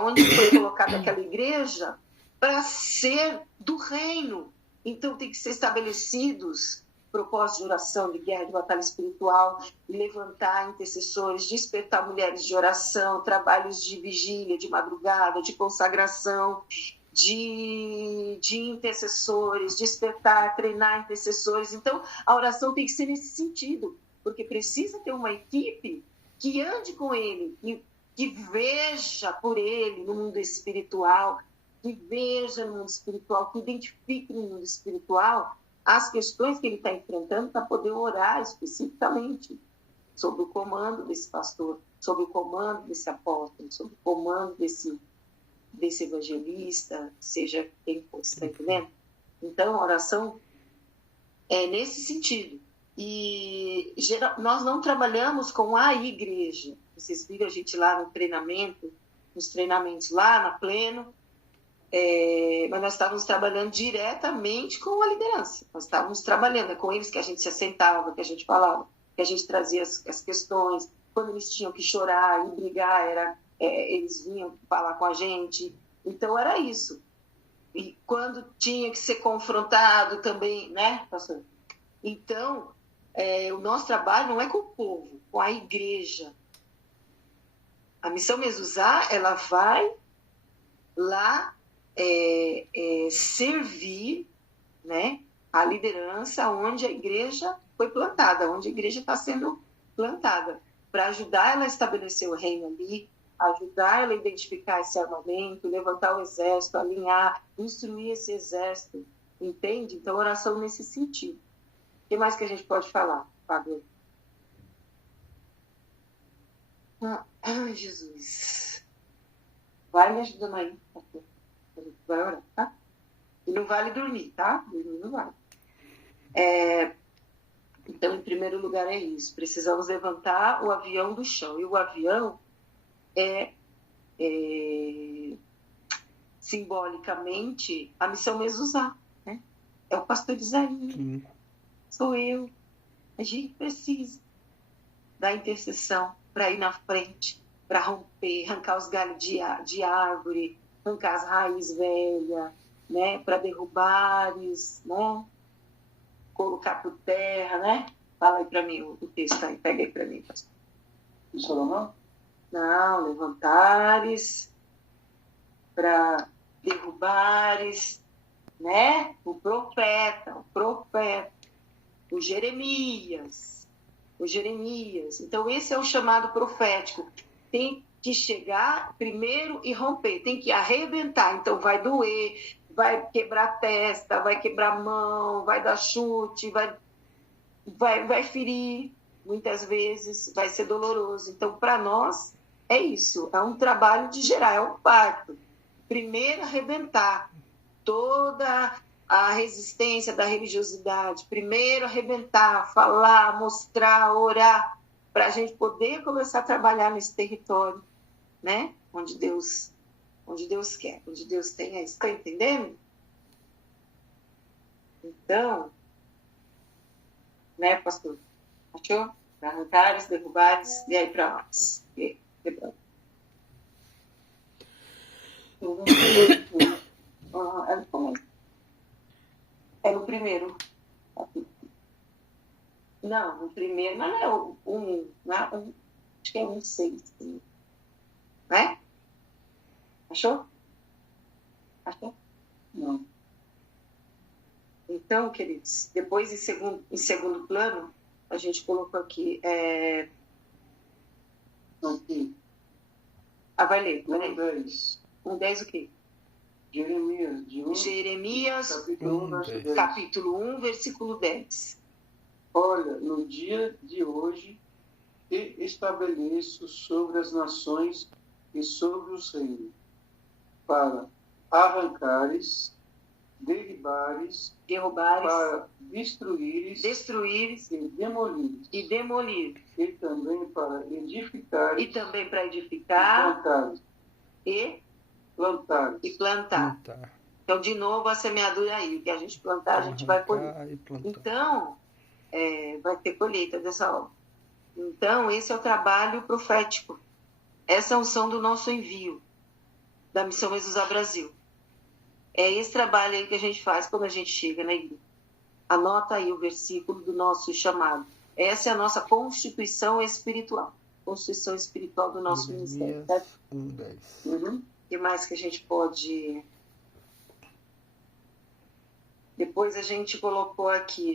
onde foi colocada aquela igreja, para ser do reino. Então, tem que ser estabelecidos propósitos de oração, de guerra, de batalha espiritual, levantar intercessores, despertar mulheres de oração, trabalhos de vigília, de madrugada, de consagração, de intercessores, despertar, treinar intercessores. Então, a oração tem que ser nesse sentido, porque precisa ter uma equipe que ande com ele, que veja por ele no mundo espiritual, que veja no mundo espiritual, que identifique no mundo espiritual as questões que ele está enfrentando para poder orar especificamente sobre o comando desse pastor, sobre o comando desse apóstolo, sobre o comando desse evangelista, seja quem for, você está entendendo? Então, a oração é nesse sentido. E nós não trabalhamos com a igreja. Vocês viram a gente lá no treinamento, nos treinamentos lá na Pleno, mas nós estávamos trabalhando diretamente com a liderança. Nós estávamos trabalhando, com eles que a gente se assentava, que a gente falava, que a gente trazia as questões. Quando eles tinham que chorar e brigar, eles vinham falar com a gente. Então, era isso. E quando tinha que ser confrontado também, né, pastor? Então, o nosso trabalho não é com o povo, com a igreja. A missão Mezuzá, ela vai lá servir, né, a liderança onde a igreja foi plantada, onde a igreja está sendo plantada, para ajudar ela a estabelecer o reino ali, ajudar ela a identificar esse armamento, levantar o exército, alinhar, instruir esse exército, entende? Então, oração nesse sentido. O que mais que a gente pode falar, Fábio? Ai, Jesus. Vai me ajudando aí, pastor. A gente vai orar, tá? E não vale dormir, tá? Dormir não vale. Então, em primeiro lugar, é isso. Precisamos levantar o avião do chão. E o avião simbolicamente, a missão Mezuzá, né? É o pastor Isaías. Sou eu. A gente precisa da intercessão para ir na frente, para romper, arrancar os galhos de árvore, arrancar as raízes velhas, né? Para derrubares, né? Colocar por terra, né? Fala aí para mim o texto aí, pega aí para mim, pastor. Em Salomão? Não, levantares, para derrubares, né? O profeta, o Jeremias. Então, esse é o chamado profético. Tem que chegar primeiro e romper, tem que arrebentar. Então, vai doer, vai quebrar a testa, vai quebrar a mão, vai dar chute, vai ferir, muitas vezes, vai ser doloroso. Então, para nós, é isso. É um trabalho de gerar, é um parto. Primeiro, arrebentar toda a resistência da religiosidade. Primeiro, arrebentar, falar, mostrar, orar, para a gente poder começar a trabalhar nesse território, né? Onde Deus quer, onde Deus tem isso. Está entendendo? Então, né, pastor? Achou? Arrancares, derrubares, e aí para nós. É no primeiro. Não, no primeiro, não é o 1, acho que é 1,6. Né? Achou? Não. Então, queridos, depois em segundo plano, a gente colocou aqui. Aqui. Vai ler. 1:10. 1:10 o quê? Jeremias, capítulo 1, versículo 10. Olha, no dia de hoje te estabeleço sobre as nações e sobre os reinos, para arrancares, derrubares, para destruires e demolires, e também para edificar e plantar. Então, de novo, a semeadura aí. O que a gente plantar, a gente vai colher. Então, vai ter colheita dessa obra. Então, esse é o trabalho profético. Essa é a unção do nosso envio, da Missão Jesus ao Brasil. É esse trabalho aí que a gente faz quando a gente chega na igreja. Anota aí o versículo do nosso chamado. Essa é a nossa constituição espiritual. Constituição espiritual do nosso ministério. Certo? 1:10. O que mais que a gente pode... Depois a gente colocou aqui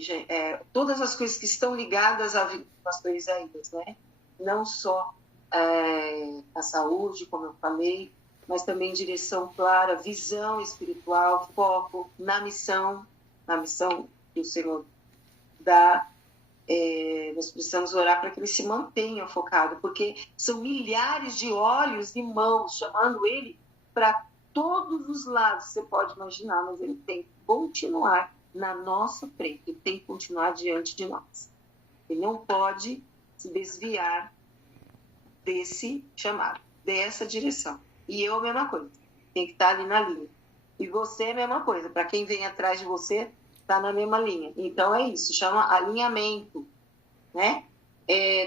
todas as coisas que estão ligadas à vida do pastor Isaías, né? Não só a saúde, como eu falei, mas também direção clara, visão espiritual, foco na missão que o Senhor dá. Nós precisamos orar para que ele se mantenha focado, porque são milhares de olhos e mãos chamando ele para todos os lados, você pode imaginar, mas ele tem que continuar na nossa frente, ele tem que continuar diante de nós. Ele não pode se desviar desse chamado, dessa direção. E eu a mesma coisa, tem que estar ali na linha. E você é a mesma coisa, para quem vem atrás de você, está na mesma linha. Então é isso, chama alinhamento, né?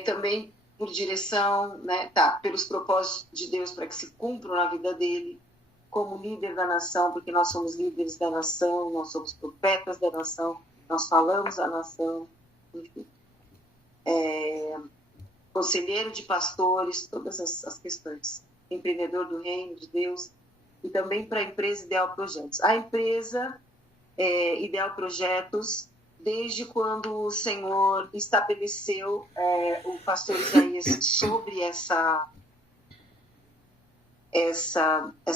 Também por direção, né? Pelos propósitos de Deus para que se cumpram na vida dele, como líder da nação, porque nós somos líderes da nação, nós somos profetas da nação, nós falamos a nação, enfim. Conselheiro de pastores, todas as questões. Empreendedor do reino de Deus, e também para a empresa Ideal Projetos. A empresa Ideal Projetos, desde quando o Senhor estabeleceu o pastor Isaías sobre essa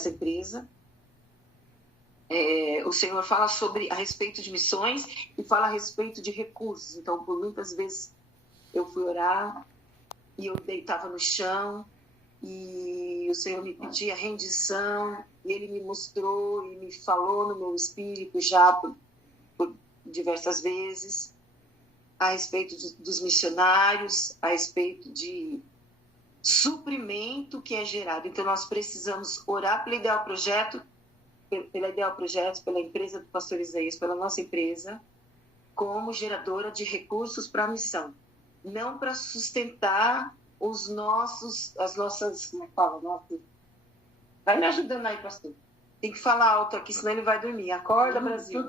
empresa, o Senhor fala a respeito de missões e fala a respeito de recursos. Então, por muitas vezes eu fui orar e eu deitava no chão e o Senhor me pedia rendição, e Ele me mostrou e me falou no meu espírito já por diversas vezes a respeito dos missionários, a respeito de suprimento que é gerado. Então nós precisamos orar pela Ideal Projeto, pela empresa do pastor Isaías, pela nossa empresa, como geradora de recursos para a missão, não para sustentar as nossas, como é que fala? Vai me ajudando aí, pastor. Tem que falar alto aqui, senão ele vai dormir. Acorda, Brasil.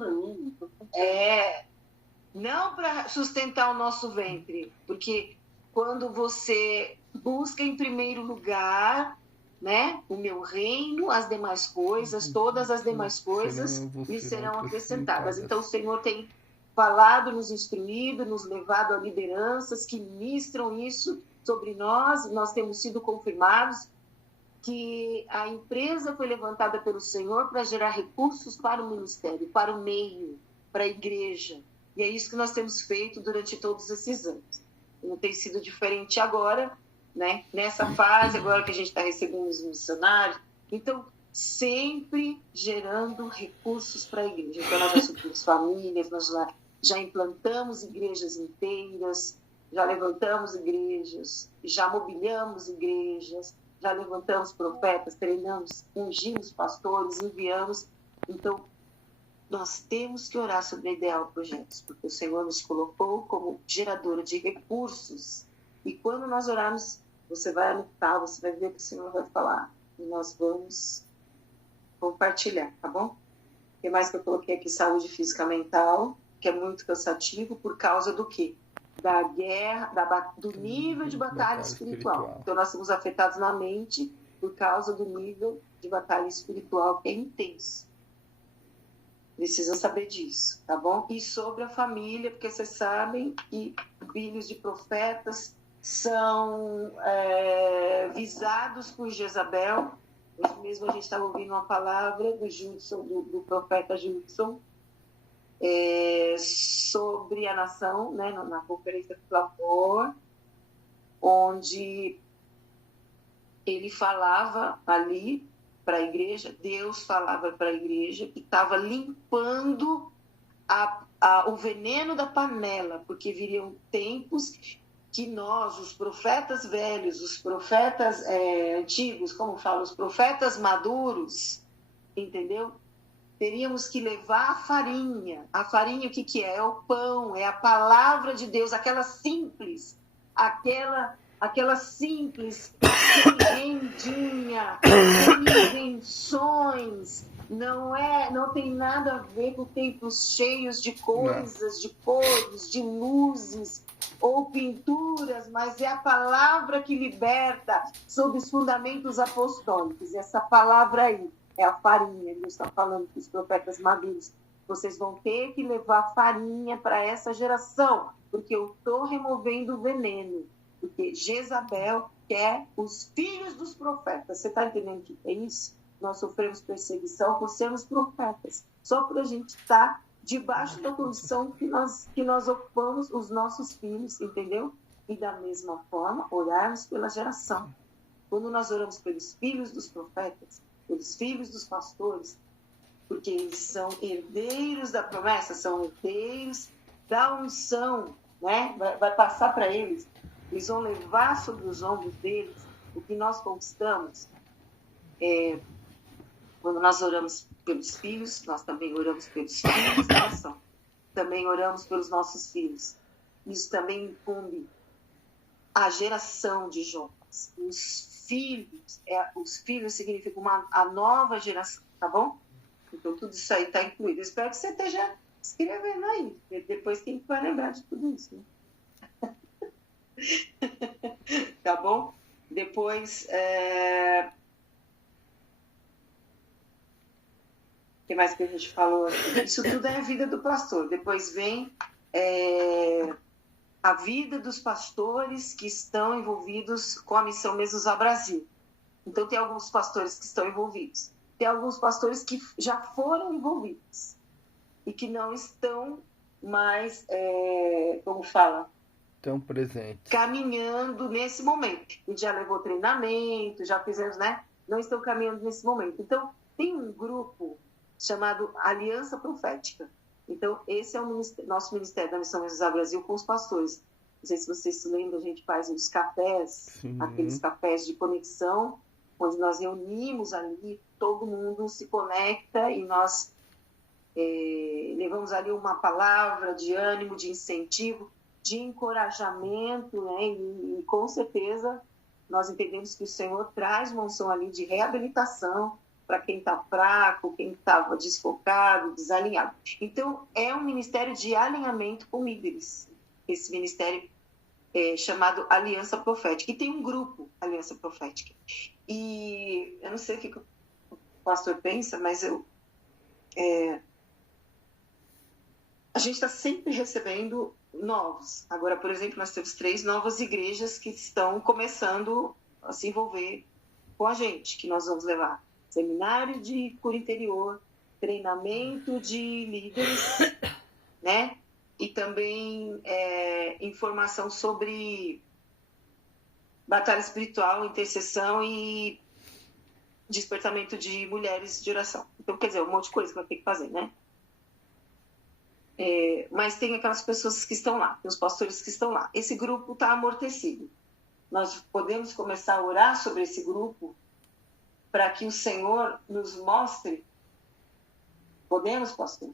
Não para sustentar o nosso ventre, porque quando você busca em primeiro lugar, né, o meu reino, as demais coisas, todas as demais coisas lhe serão acrescentadas. Então o Senhor tem falado, nos instruído, nos levado a lideranças que ministram isso sobre nós. Nós temos sido confirmados que a empresa foi levantada pelo Senhor para gerar recursos para o ministério, para o meio, para a igreja. E é isso que nós temos feito durante todos esses anos. Não tem sido diferente agora, né? Nessa fase, agora que a gente está recebendo os missionários. Então, sempre gerando recursos para a igreja. Então, nós já suprimos famílias, nós já implantamos igrejas inteiras, já levantamos igrejas, já mobiliamos igrejas, já levantamos profetas, treinamos, ungimos pastores, enviamos. Então, nós temos que orar sobre a Ideal Projetos, porque o Senhor nos colocou como geradora de recursos. E quando nós orarmos, você vai anotar, você vai ver o que o Senhor vai falar. E nós vamos compartilhar, tá bom? O que mais que eu coloquei aqui? Saúde física e mental, que é muito cansativo por causa do quê? Da guerra, do nível de batalha espiritual. Então, nós somos afetados na mente por causa do nível de batalha espiritual, que é intenso. Precisa saber disso, tá bom? E sobre a família, porque vocês sabem que filhos de profetas são visados por Jezabel. Hoje mesmo a gente estava ouvindo uma palavra do profeta Judson, sobre a nação, né, na conferência do Clamor, onde ele falava ali para a igreja, Deus falava para a igreja que estava limpando o veneno da panela, porque viriam tempos que nós, os profetas velhos, os profetas antigos, como fala, os profetas maduros, entendeu? Teríamos que levar a farinha. A farinha, o que é? É o pão, é a palavra de Deus, aquela simples, aquela simples, sem rendinha, sem invenções, não tem nada a ver com templos cheios de coisas, de cores, de luzes ou pinturas, mas é a palavra que liberta sob os fundamentos apostólicos. E essa palavra aí é a farinha. Deus está falando para os profetas maduros. Vocês vão ter que levar farinha para essa geração, porque eu estou removendo o veneno. Porque Jezabel quer os filhos dos profetas. Você está entendendo o que é isso? Nós sofremos perseguição por sermos profetas. Só por a gente estar debaixo da condição que nós ocupamos os nossos filhos, entendeu? E da mesma forma, orarmos pela geração. Quando nós oramos pelos filhos dos profetas, pelos filhos dos pastores, porque eles são herdeiros da promessa, são herdeiros da unção, né? Vai passar para eles. Eles vão levar sobre os ombros deles o que nós conquistamos. Quando nós oramos pelos filhos, nós também oramos pelos filhos da nação. Também oramos pelos nossos filhos. Isso também incumbe a geração de jovens. Os filhos significam a nova geração, tá bom? Então tudo isso aí está incluído. Eu espero que você esteja escrevendo aí. Depois quem vai lembrar de tudo isso, né? Tá bom? Depois, o que mais que a gente falou aqui? Isso tudo é a vida do pastor. Depois vem a vida dos pastores que estão envolvidos com a missão Mesos ao Brasil. Então, tem alguns pastores que estão envolvidos. Tem alguns pastores que já foram envolvidos e que não estão mais, como fala? Tão presente. Caminhando nesse momento. A gente já levou treinamento, já fizemos, né? Não estão caminhando nesse momento. Então, tem um grupo chamado Aliança Profética. Então, esse é o nosso Ministério da Missão Jesus ao Brasil com os pastores. Não sei se vocês se lembram, a gente faz os cafés, aqueles cafés de conexão, onde nós reunimos ali, todo mundo se conecta e nós levamos ali uma palavra de ânimo, de incentivo, de encorajamento, né? E com certeza nós entendemos que o Senhor traz uma unção ali de reabilitação para quem está fraco, quem estava desfocado, desalinhado. Então, é um ministério de alinhamento com líderes. Esse ministério é chamado Aliança Profética. E tem um grupo, Aliança Profética. E eu não sei o que o pastor pensa, mas a gente está sempre recebendo novos. Agora, por exemplo, nós temos 3 novas igrejas que estão começando a se envolver com a gente, que nós vamos levar. Seminário de cura interior, treinamento de líderes, né? E também informação sobre batalha espiritual, intercessão e despertamento de mulheres de oração. Então, quer dizer, um monte de coisa que vai ter que fazer, né? Mas tem aquelas pessoas que estão lá, tem os pastores que estão lá. Esse grupo está amortecido. Nós podemos começar a orar sobre esse grupo para que o Senhor nos mostre. Podemos, pastor?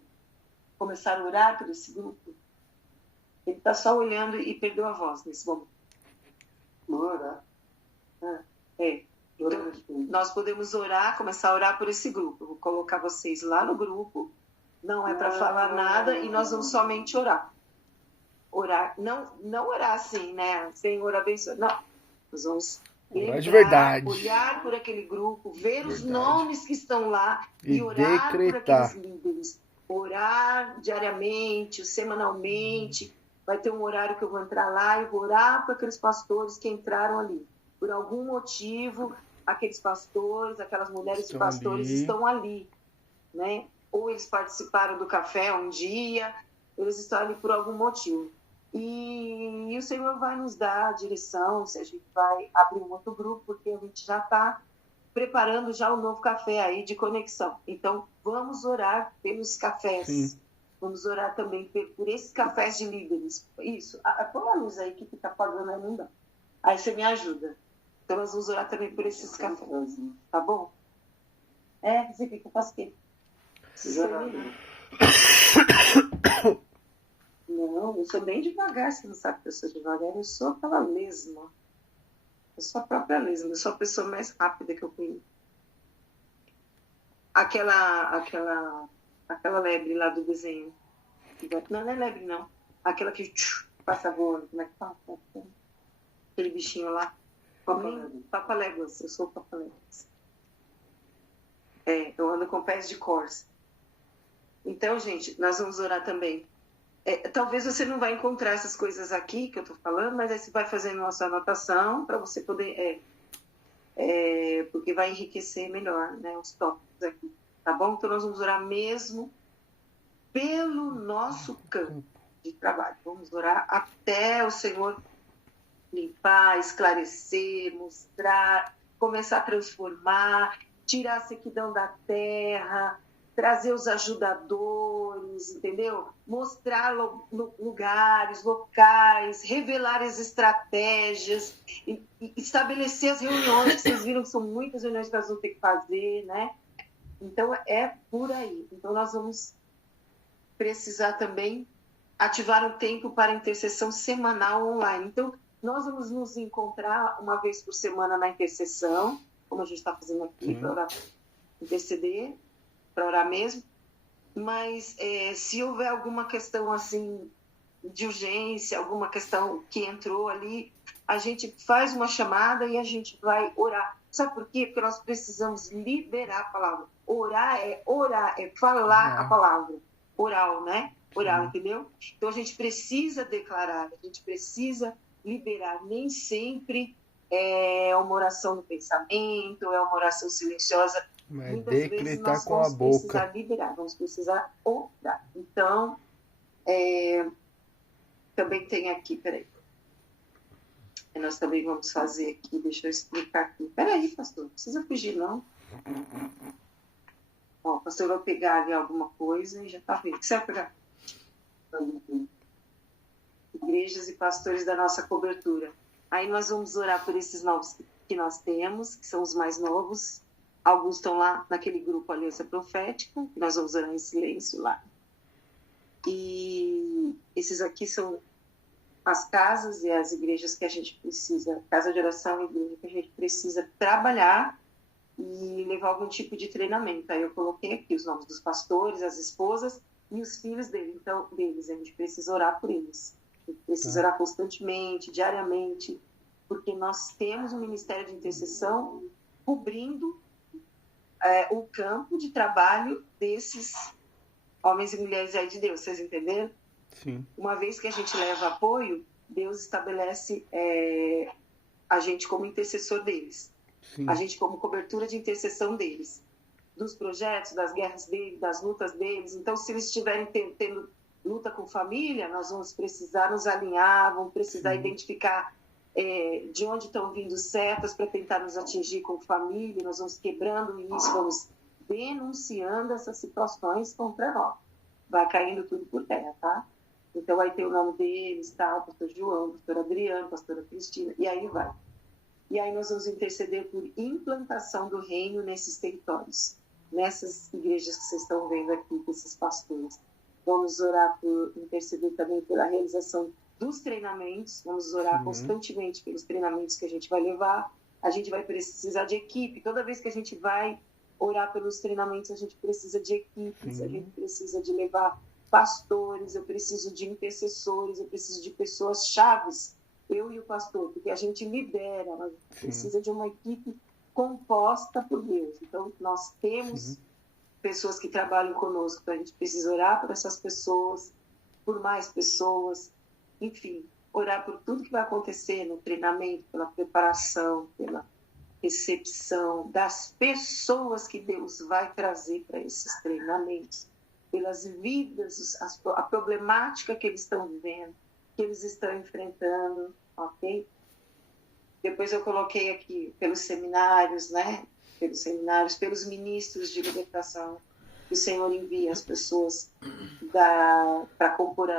Começar a orar por esse grupo? Ele está só olhando e perdeu a voz nesse momento. Orar. Então, nós podemos orar, começar a orar por esse grupo. Eu vou colocar vocês lá no grupo. Não é para falar nada e nós vamos somente orar. Orar, não orar assim, né? Senhor, abençoe. Não, nós vamos orar de verdade. Olhar por aquele grupo, ver os nomes que estão lá e orar decretar. por aqueles líderes. Orar diariamente, semanalmente, vai ter um horário que eu vou entrar lá e vou orar para aqueles pastores que entraram ali. Por algum motivo, aqueles pastores, aquelas mulheres e pastores estão ali, né? Ou eles participaram do café um dia, eles estão ali por algum motivo. E o Senhor vai nos dar a direção, se a gente vai abrir um outro grupo, porque a gente já está preparando já um novo café aí de conexão. Então, vamos orar pelos cafés. Sim. Vamos orar também por esses cafés de líderes. Isso. Põe a luz aí que fica apagando aí, não dá. Aí você me ajuda. Então, nós vamos orar também por esses cafés. Tá bom? Você fica pasqueiro. Não, eu sou bem devagar. Você não sabe que eu sou devagar. Eu sou aquela lesma. Eu sou a própria lesma. Eu sou a pessoa mais rápida que eu conheço. Aquela lebre lá do desenho. Não é lebre, não. Aquela que passa voando. Como é que fala? Aquele bichinho lá. Papaléguas. Eu sou papaléguas. Eu ando com pés de corça. Então, gente, nós vamos orar também. Talvez você não vai encontrar essas coisas aqui que eu estou falando, mas aí você vai fazendo a sua anotação para você poder... porque vai enriquecer melhor, né, os tópicos aqui. Tá bom? Então, nós vamos orar mesmo pelo nosso campo de trabalho. Vamos orar até o Senhor limpar, esclarecer, mostrar, começar a transformar, tirar a sequidão da terra, trazer os ajudadores, entendeu? Mostrar lugares, locais, revelar as estratégias, e estabelecer as reuniões, que vocês viram que são muitas reuniões que nós vamos ter que fazer, né? Então, é por aí. Então, nós vamos precisar também ativar um tempo para intercessão semanal online. Então, nós vamos nos encontrar uma vez por semana na intercessão, como a gente está fazendo aqui, para orar, interceder, para orar mesmo. Mas se houver alguma questão assim de urgência, alguma questão que entrou ali, a gente faz uma chamada e a gente vai orar. Sabe por quê? Porque nós precisamos liberar a palavra. Orar, é falar a palavra. Oral, né? Oral, entendeu? Então a gente precisa declarar, a gente precisa liberar. Nem sempre é uma oração no pensamento, é uma oração silenciosa. Mas muitas vezes decretar nós com a vamos boca. precisar liberar, vamos precisar orar. Então, também tem aqui, peraí. Nós também vamos fazer aqui, deixa eu explicar aqui. Peraí, pastor, não precisa fugir, não. Ó, o pastor vai pegar ali alguma coisa e já está vendo. O que você vai pegar? Igrejas e pastores da nossa cobertura. Aí nós vamos orar por esses novos que nós temos, que são os mais novos. Alguns estão lá naquele grupo Aliança Profética, que nós vamos orar em silêncio lá. E esses aqui são as casas e as igrejas que a gente precisa, casa de oração e igreja que a gente precisa trabalhar e levar algum tipo de treinamento. Aí eu coloquei aqui os nomes dos pastores, as esposas e os filhos deles. Então, a gente precisa orar por eles. A gente precisa orar constantemente, diariamente, porque nós temos um ministério de intercessão cobrindo o campo de trabalho desses homens e mulheres aí de Deus, vocês entenderam? Sim. Uma vez que a gente leva apoio, Deus estabelece a gente como intercessor deles. Sim. A gente como cobertura de intercessão deles. Dos projetos, das guerras deles, das lutas deles. Então, se eles estiverem tendo luta com família, nós vamos precisar nos alinhar, vamos precisar identificar de onde estão vindo setas para tentar nos atingir com família. Nós vamos quebrando isso, vamos denunciando essas situações contra nós. Vai caindo tudo por terra, tá? Então, aí tem o nome deles, tá? O pastor João, o pastor Adriano, a pastora Cristina, e aí vai. E aí nós vamos interceder por implantação do reino nesses territórios, nessas igrejas que vocês estão vendo aqui, com esses pastores. Vamos orar interceder também pela realização dos treinamentos, vamos orar constantemente pelos treinamentos que a gente vai levar. A gente vai precisar de equipe. Toda vez que a gente vai orar pelos treinamentos, a gente precisa de equipes, a gente precisa de levar pastores, eu preciso de intercessores, eu preciso de pessoas chaves, eu e o pastor, porque a gente lidera, a gente precisa de uma equipe composta por Deus. Então, nós temos pessoas que trabalham conosco, então a gente precisa orar por essas pessoas, por mais pessoas, enfim, orar por tudo que vai acontecer no treinamento, pela preparação, pela recepção das pessoas que Deus vai trazer para esses treinamentos, pelas vidas, a problemática que eles estão vivendo, que eles estão enfrentando, ok? Depois eu coloquei aqui pelos seminários, né? Pelos seminários, pelos ministros de libertação, que o Senhor envia as pessoas para compor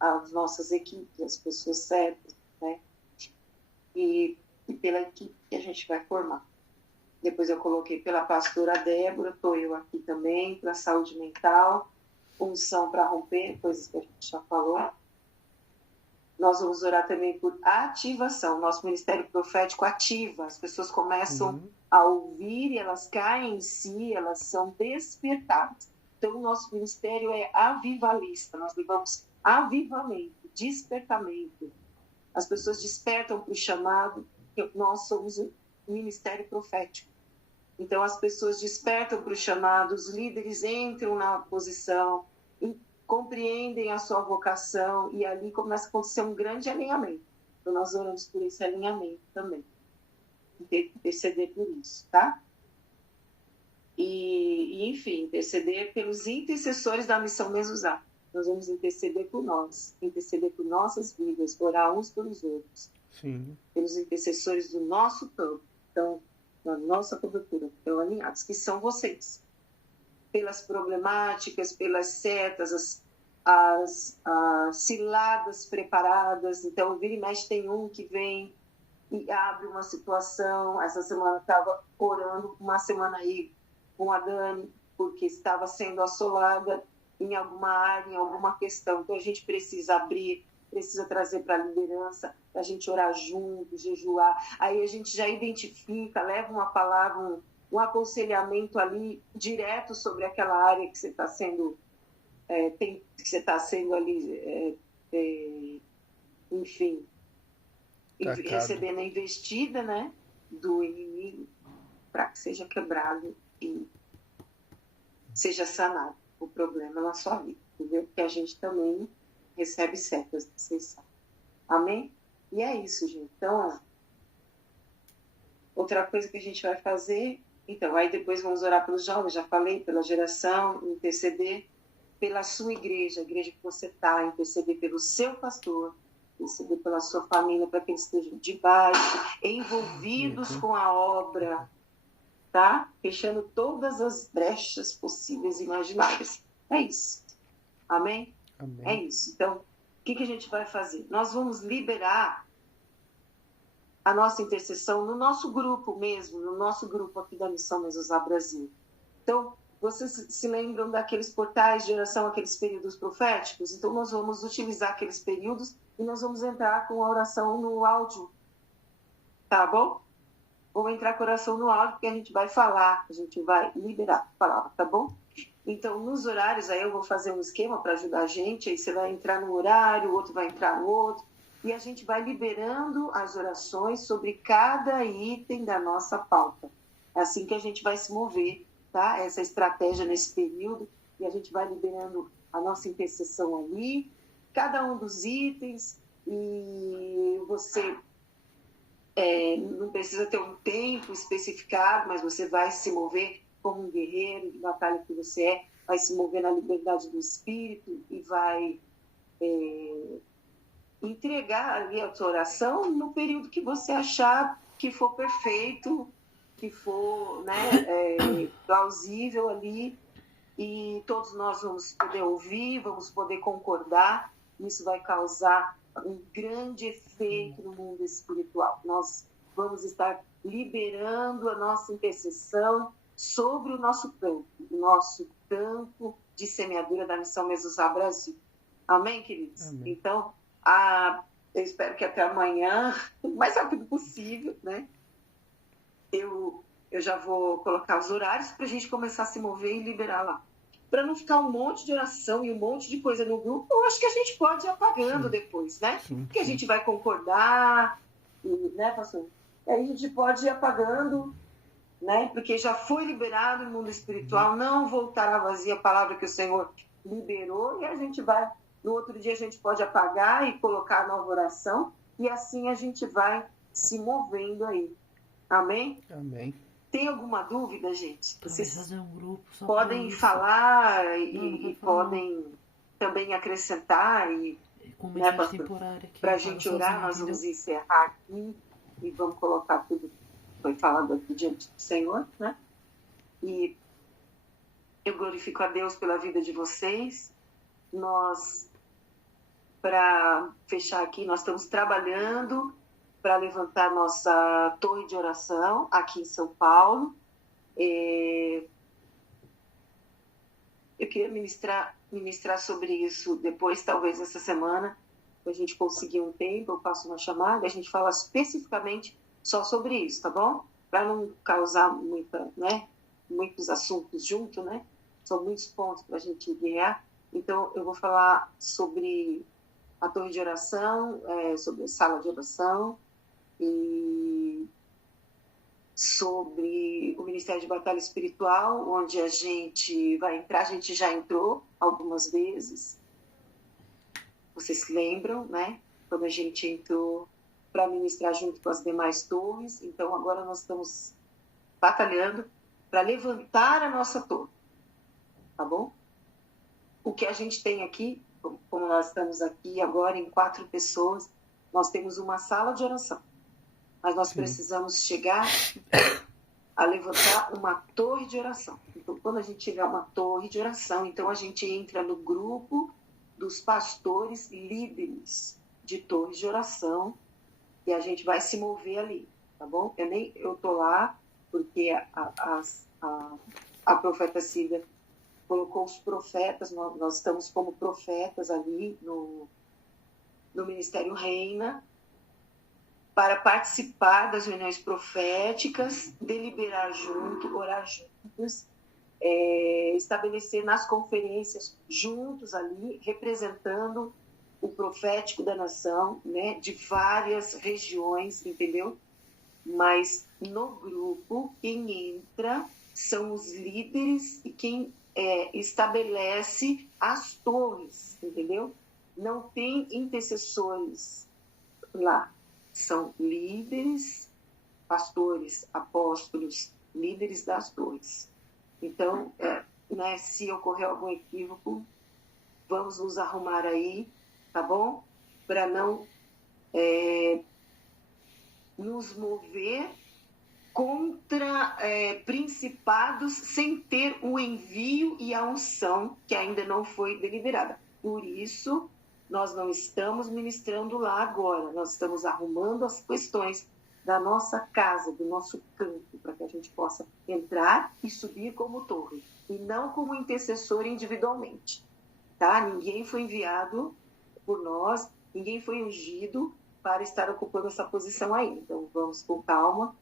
as nossas equipes, as pessoas certas, né? E pela equipe que a gente vai formar. Depois eu coloquei pela pastora Débora, estou eu aqui também, para a saúde mental, unção para romper, coisas que a gente já falou. Nós vamos orar também por ativação. Nosso ministério profético ativa. As pessoas começam a ouvir e elas caem em si, elas são despertadas. Então, o nosso ministério é avivalista. Nós levamos avivamento, despertamento. As pessoas despertam para o chamado. Nós somos um ministério profético. Então, as pessoas despertam para o chamado, os líderes entram na posição, compreendem a sua vocação e ali começa a acontecer um grande alinhamento. Então, nós oramos por esse alinhamento também. Interceder por isso, tá? E enfim, interceder pelos intercessores da missão Mezuzá. Nós vamos interceder por nós, interceder por nossas vidas, orar uns pelos outros. Sim. Pelos intercessores do nosso campo, então, na nossa cobertura, estão alinhados, que são vocês. Pelas problemáticas, pelas setas, as ciladas preparadas. Então, vira e mexe, tem um que vem e abre uma situação. Essa semana estava orando, uma semana aí com a Dani, porque estava sendo assolada em alguma área, em alguma questão. Então, a gente precisa abrir, precisa trazer para a liderança, para a gente orar junto, jejuar. Aí a gente já identifica, leva uma palavra, um aconselhamento ali direto sobre aquela área que você está sendo, que você está sendo ali, enfim, recebendo a investida, né, do inimigo, para que seja quebrado e seja sanado o problema na sua vida, entendeu? Porque a gente também recebe setas, vocês sabem. Amém? E é isso, gente. Então, outra coisa que a gente vai fazer, então, aí depois vamos orar pelos jovens, já falei, pela geração, interceder pela sua igreja, a igreja que você está, interceder pelo seu pastor, interceder pela sua família, para que eles estejam debaixo, envolvidos com a obra, tá? Fechando todas as brechas possíveis e imagináveis. É isso. Amém? Amém. É isso. Então, o que a gente vai fazer? Nós vamos liberar a nossa intercessão no nosso grupo mesmo, no nosso grupo aqui da Missão Mezuzá Brasil. Então, vocês se lembram daqueles portais de oração, aqueles períodos proféticos? Então, nós vamos utilizar aqueles períodos e nós vamos entrar com a oração no áudio. Tá bom? Vamos entrar com a oração no áudio, porque a gente vai falar, a gente vai liberar a palavra, tá bom? Então, nos horários, aí eu vou fazer um esquema para ajudar a gente, aí você vai entrar no horário, o outro vai entrar no outro, e a gente vai liberando as orações sobre cada item da nossa pauta. É assim que a gente vai se mover, tá? Essa estratégia nesse período, e a gente vai liberando a nossa intercessão ali, cada um dos itens, e você não precisa ter um tempo especificado, mas você vai se mover como um guerreiro de batalha que você é, vai se mover na liberdade do espírito e vai entregar ali a sua oração no período que você achar que for perfeito, que for, né, plausível ali, e todos nós vamos poder ouvir, vamos poder concordar. Isso vai causar um grande efeito no mundo espiritual. Nós vamos estar liberando a nossa intercessão sobre o nosso campo de semeadura da Missão Mezuzá Brasil. Amém, queridos? Amém. Então, eu espero que até amanhã, o mais rápido possível, né? Eu já vou colocar os horários para a gente começar a se mover e liberar lá. Para não ficar um monte de oração e um monte de coisa no grupo, eu acho que a gente pode ir apagando depois, né? Sim. Porque a gente vai concordar, né, pastor? E aí a gente pode ir apagando, né? Porque já foi liberado no mundo espiritual, não voltará vazia a palavra que o Senhor liberou, e a gente vai no outro dia a gente pode apagar e colocar a nova oração, e assim a gente vai se movendo aí. Amém? Amém. Tem alguma dúvida, gente? Vocês fazer um grupo só podem pra isso. falar Não e falar. podem também acrescentar, e Com né, mensagem pastor? temporária aqui. Para a eu falo gente orar, sozinho, nós vamos entendeu? encerrar aqui e vamos colocar tudo que foi falado aqui diante do Senhor, né? E eu glorifico a Deus pela vida de vocês. Nós, para fechar aqui, nós estamos trabalhando para levantar nossa torre de oração aqui em São Paulo. Eu queria ministrar sobre isso depois, talvez essa semana, a gente conseguir um tempo, eu faço uma chamada, a gente fala especificamente só sobre isso, tá bom? Para não causar muitos assuntos juntos, né? São muitos pontos para a gente guiar. Então, eu vou falar sobre a torre de oração, sobre a sala de oração e sobre o Ministério de Batalha Espiritual, onde a gente vai entrar. A gente já entrou algumas vezes. Vocês se lembram, né? Quando a gente entrou para ministrar junto com as demais torres. Então, agora nós estamos batalhando para levantar a nossa torre. Tá bom? O que a gente tem aqui, como nós estamos aqui agora em 4 pessoas, nós temos uma sala de oração. Mas nós precisamos chegar a levantar uma torre de oração. Então, quando a gente tiver uma torre de oração, então a gente entra no grupo dos pastores líderes de torres de oração e a gente vai se mover ali, tá bom? Eu tô lá porque a profeta Cida colocou os profetas, nós estamos como profetas ali no Ministério Reina, para participar das reuniões proféticas, deliberar junto, orar juntos, estabelecer nas conferências juntos ali, representando o profético da nação, né, de várias regiões, entendeu? Mas no grupo, quem entra são os líderes e quem estabelece as torres, entendeu? Não tem intercessores lá. São líderes, pastores, apóstolos, líderes das torres. Então, né, se ocorrer algum equívoco, vamos nos arrumar aí, tá bom? Para não nos mover contra principados sem ter o envio e a unção que ainda não foi deliberada. Por isso, nós não estamos ministrando lá agora, nós estamos arrumando as questões da nossa casa, do nosso campo, para que a gente possa entrar e subir como torre, e não como intercessor individualmente, tá? Ninguém foi enviado por nós, ninguém foi ungido para estar ocupando essa posição aí. Então, vamos com calma,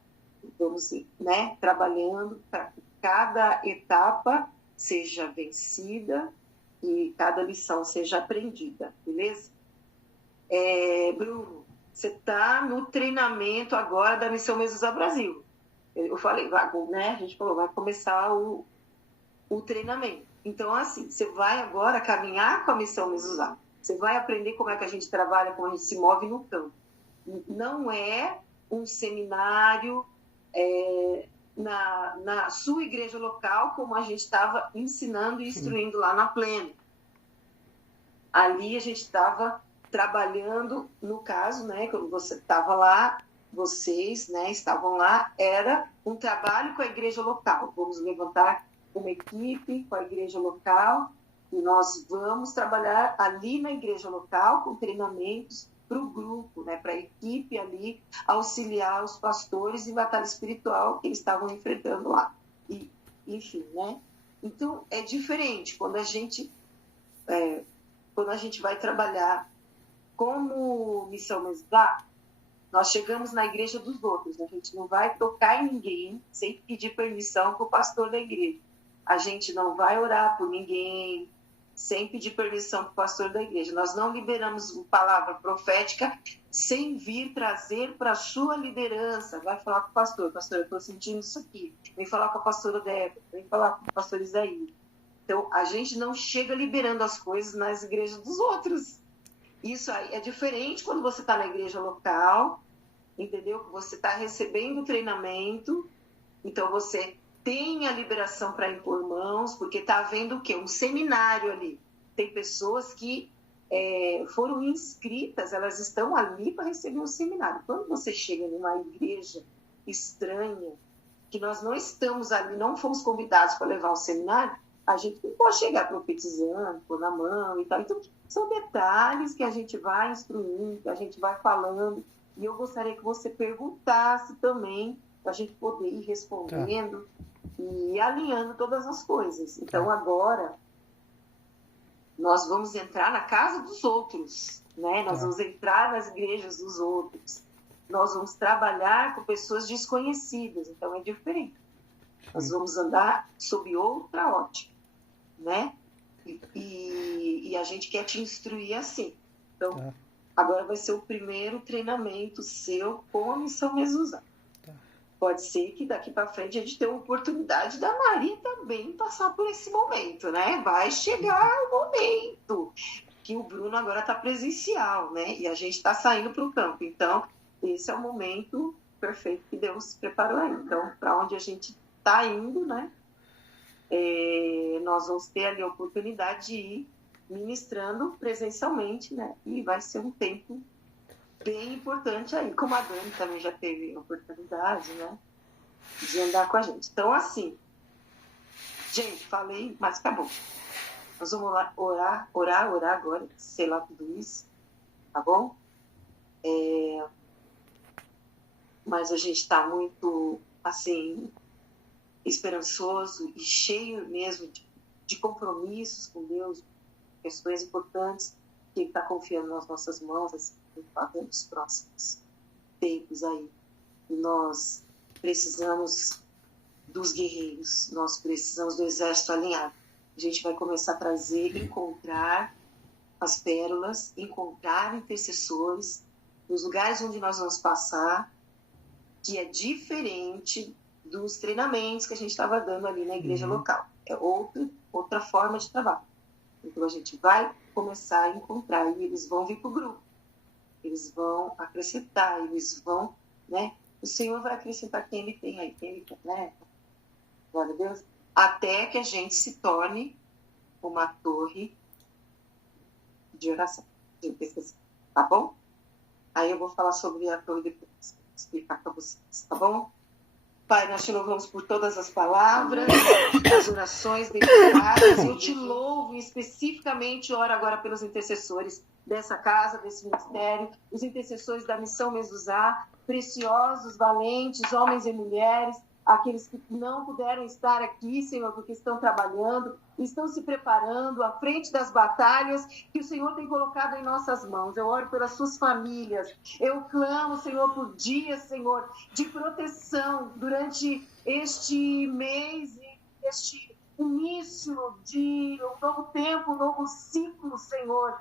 vamos, né, trabalhando para que cada etapa seja vencida e cada lição seja aprendida, beleza? Bruno, você está no treinamento agora da Missão Mezuzá Brasil. Eu falei, né? A gente falou, vai começar o treinamento. Então, assim, você vai agora caminhar com a Missão Mezuzá. Você vai aprender como é que a gente trabalha, como a gente se move no campo. Não é um seminário na sua igreja local, como a gente estava ensinando e instruindo lá na Plena. Ali a gente estava trabalhando, no caso, né, quando você estava lá, vocês, né, estavam lá, era um trabalho com a igreja local. Vamos levantar uma equipe com a igreja local e nós vamos trabalhar ali na igreja local com treinamentos para o grupo, né, para a equipe ali, auxiliar os pastores em batalha espiritual que eles estavam enfrentando lá. E, enfim, né? Então, é diferente quando a gente vai trabalhar como Missão Mezuzá, nós chegamos na igreja dos outros, né? A gente não vai tocar em ninguém sem pedir permissão para o pastor da igreja. A gente não vai orar por ninguém sem pedir permissão para o pastor da igreja. Nós não liberamos palavra profética sem vir trazer para a sua liderança. Vai falar com o pastor, eu estou sentindo isso aqui. Vem falar com a pastora Débora, vem falar com o pastor Isaí. Então, a gente não chega liberando as coisas nas igrejas dos outros. Isso aí é diferente quando você está na igreja local, entendeu? Você está recebendo treinamento, então você tem a liberação para impor mãos, porque está havendo o quê? Um seminário ali. Tem pessoas que foram inscritas, elas estão ali para receber um seminário. Quando você chega numa igreja estranha, que nós não estamos ali, não fomos convidados para levar o seminário, a gente não pode chegar profetizando, pôr na mão e tal. Então, são detalhes que a gente vai instruindo, que a gente vai falando. E eu gostaria que você perguntasse também, para a gente poder ir respondendo e alinhando todas as coisas. Então, agora, nós vamos entrar na casa dos outros, né? Nós vamos entrar nas igrejas dos outros. Nós vamos trabalhar com pessoas desconhecidas, então é diferente. Nós vamos andar sob outra ótica, né? E a gente quer te instruir assim. Então, agora vai ser o primeiro treinamento seu com a Missão Mezuzá. Pode ser que daqui para frente a gente tenha a oportunidade da Maria também passar por esse momento, né? Vai chegar o momento que o Bruno agora está presencial, né? E a gente está saindo para o campo. Então, esse é o momento perfeito que Deus preparou aí. Então, para onde a gente está indo, né? Nós vamos ter ali a oportunidade de ir ministrando presencialmente, né? E vai ser um tempo bem importante aí. Como a Dani também já teve a oportunidade, né? De andar com a gente. Então, assim, gente, falei, mas acabou. Nós vamos lá orar agora, sei lá tudo isso, tá bom? Mas a gente está muito, assim, esperançoso e cheio mesmo de compromissos com Deus, questões importantes que Ele está confiando nas nossas mãos, assim, nos próximos tempos aí. E nós precisamos dos guerreiros, nós precisamos do exército alinhado. A gente vai começar a trazer, encontrar as pérolas, encontrar intercessores nos lugares onde nós vamos passar, que é diferente dos treinamentos que a gente estava dando ali na igreja local. É outra forma de trabalho. Então, a gente vai começar a encontrar, e eles vão vir para o grupo. Eles vão acrescentar, eles vão, né? O Senhor vai acrescentar quem Ele tem aí, quem Ele quer, né? Glória a Deus. Até que a gente se torne uma torre de oração, de intercessão, tá bom? Aí eu vou falar sobre a torre depois, explicar para vocês, tá bom? Pai, nós te louvamos por todas as palavras, as orações declaradas. Eu te louvo e especificamente oro agora pelos intercessores dessa casa, desse ministério, os intercessores da Missão Mezuzá, preciosos, valentes, homens e mulheres, aqueles que não puderam estar aqui, Senhor, porque estão trabalhando, estão se preparando à frente das batalhas que o Senhor tem colocado em nossas mãos. Eu oro pelas suas famílias. Eu clamo, Senhor, por dias, Senhor, de proteção durante este mês e este início de um novo tempo, um novo ciclo, Senhor,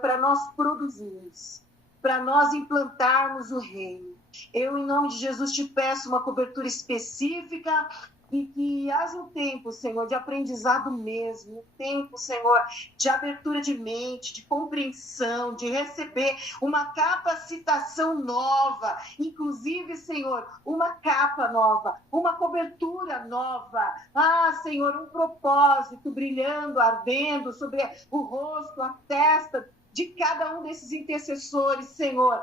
para nós produzirmos, para nós implantarmos o reino. Eu, em nome de Jesus, te peço uma cobertura específica e que haja um tempo, Senhor, de aprendizado mesmo, um tempo, Senhor, de abertura de mente, de compreensão, de receber uma capacitação nova, inclusive, Senhor, uma capa nova, uma cobertura nova. Senhor, um propósito brilhando, ardendo sobre o rosto, a testa de cada um desses intercessores, Senhor,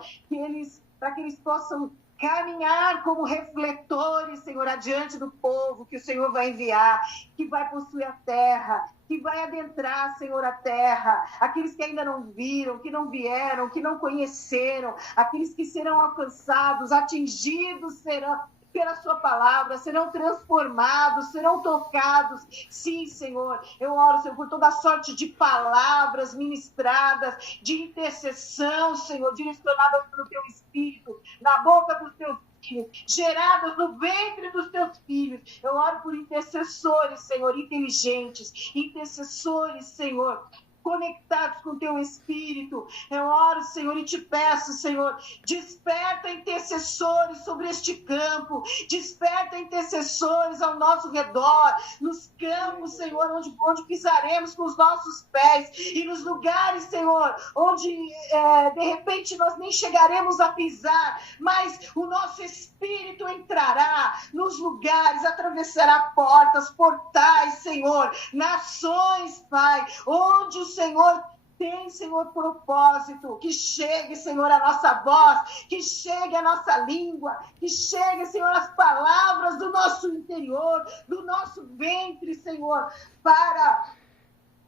para que eles possam caminhar como refletores, Senhor, adiante do povo que o Senhor vai enviar, que vai possuir a terra, que vai adentrar, Senhor, a terra, aqueles que ainda não viram, que não vieram, que não conheceram, aqueles que serão alcançados, atingidos serão pela sua palavra, serão transformados, serão tocados. Sim, Senhor, eu oro, Senhor, por toda sorte de palavras ministradas, de intercessão, Senhor, direcionadas pelo Teu Espírito, na boca dos Teus filhos, geradas no ventre dos Teus filhos. Eu oro por intercessores, Senhor, inteligentes, intercessores, Senhor, com conectados com teu Espírito. Eu oro, Senhor, e te peço, Senhor, desperta intercessores sobre este campo, desperta intercessores ao nosso redor, nos campos, Senhor, onde pisaremos com os nossos pés, e nos lugares, Senhor, onde de repente nós nem chegaremos a pisar, mas o nosso Espírito entrará nos lugares, atravessará portais, Senhor, nações, Pai, onde o Senhor tem, Senhor, propósito, que chegue, Senhor, a nossa voz, que chegue a nossa língua, que chegue, Senhor, as palavras do nosso interior, do nosso ventre, Senhor, para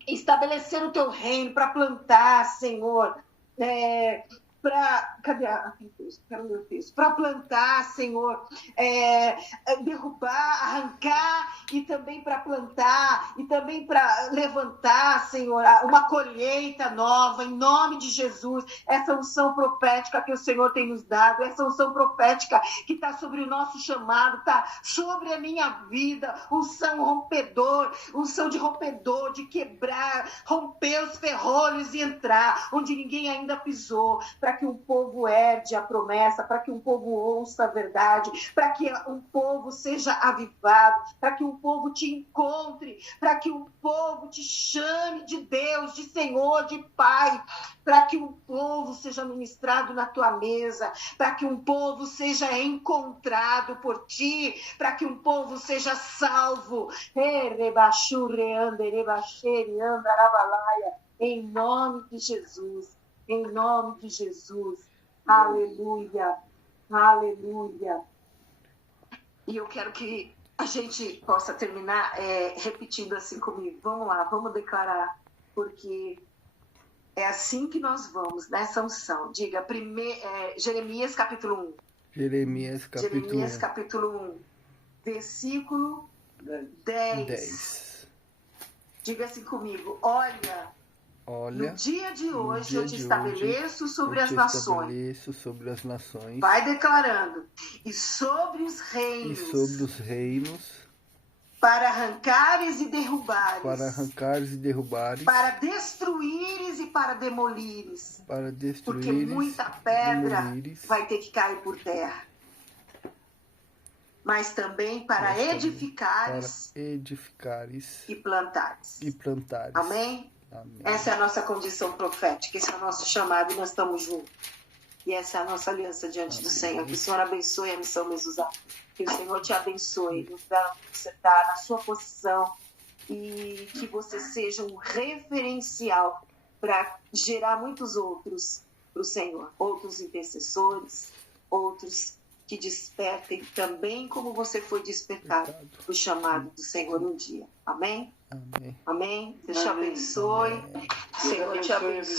estabelecer o teu reino, para plantar, Senhor, para plantar, Senhor, derrubar, arrancar, e também para plantar, e também para levantar, Senhor, uma colheita nova, em nome de Jesus. Essa unção profética que o Senhor tem nos dado, essa unção profética que está sobre o nosso chamado, está sobre a minha vida, unção rompedor, unção de rompedor, de quebrar, romper os ferrolhos e entrar onde ninguém ainda pisou, para que um povo herde a promessa, para que um povo ouça a verdade, para que um povo seja avivado, para que um povo te encontre, para que um povo te chame de Deus, de Senhor, de Pai, para que um povo seja ministrado na tua mesa, para que um povo seja encontrado por ti, para que um povo seja salvo. Em nome de Jesus. Em nome de Jesus. Aleluia. Aleluia. E eu quero que a gente possa terminar repetindo assim comigo. Vamos lá, vamos declarar, porque é assim que nós vamos, nessa unção. Diga, Jeremias capítulo 1. Jeremias capítulo 1, versículo 10. Diga assim comigo, olha, no dia de hoje eu te estabeleço sobre as nações. Vai declarando. E sobre os reinos. Para arrancares e derrubares. Para destruíres e para demolires. Porque muita pedra vai ter que cair por terra. Mas também para edificares e plantares. Amém? Amém. Essa é a nossa condição profética, esse é o nosso chamado e nós estamos juntos. E essa é a nossa aliança diante do Senhor. Que o Senhor abençoe a missão Mezuzá. Que o Senhor te abençoe, nos dá onde você está, na sua posição, e que você seja um referencial para gerar muitos outros para o Senhor. Outros intercessores, outros que despertem também como você foi despertado para o chamado do Senhor um dia. Amém? Amém. Amém? Deus te abençoe. Senhor te abençoe.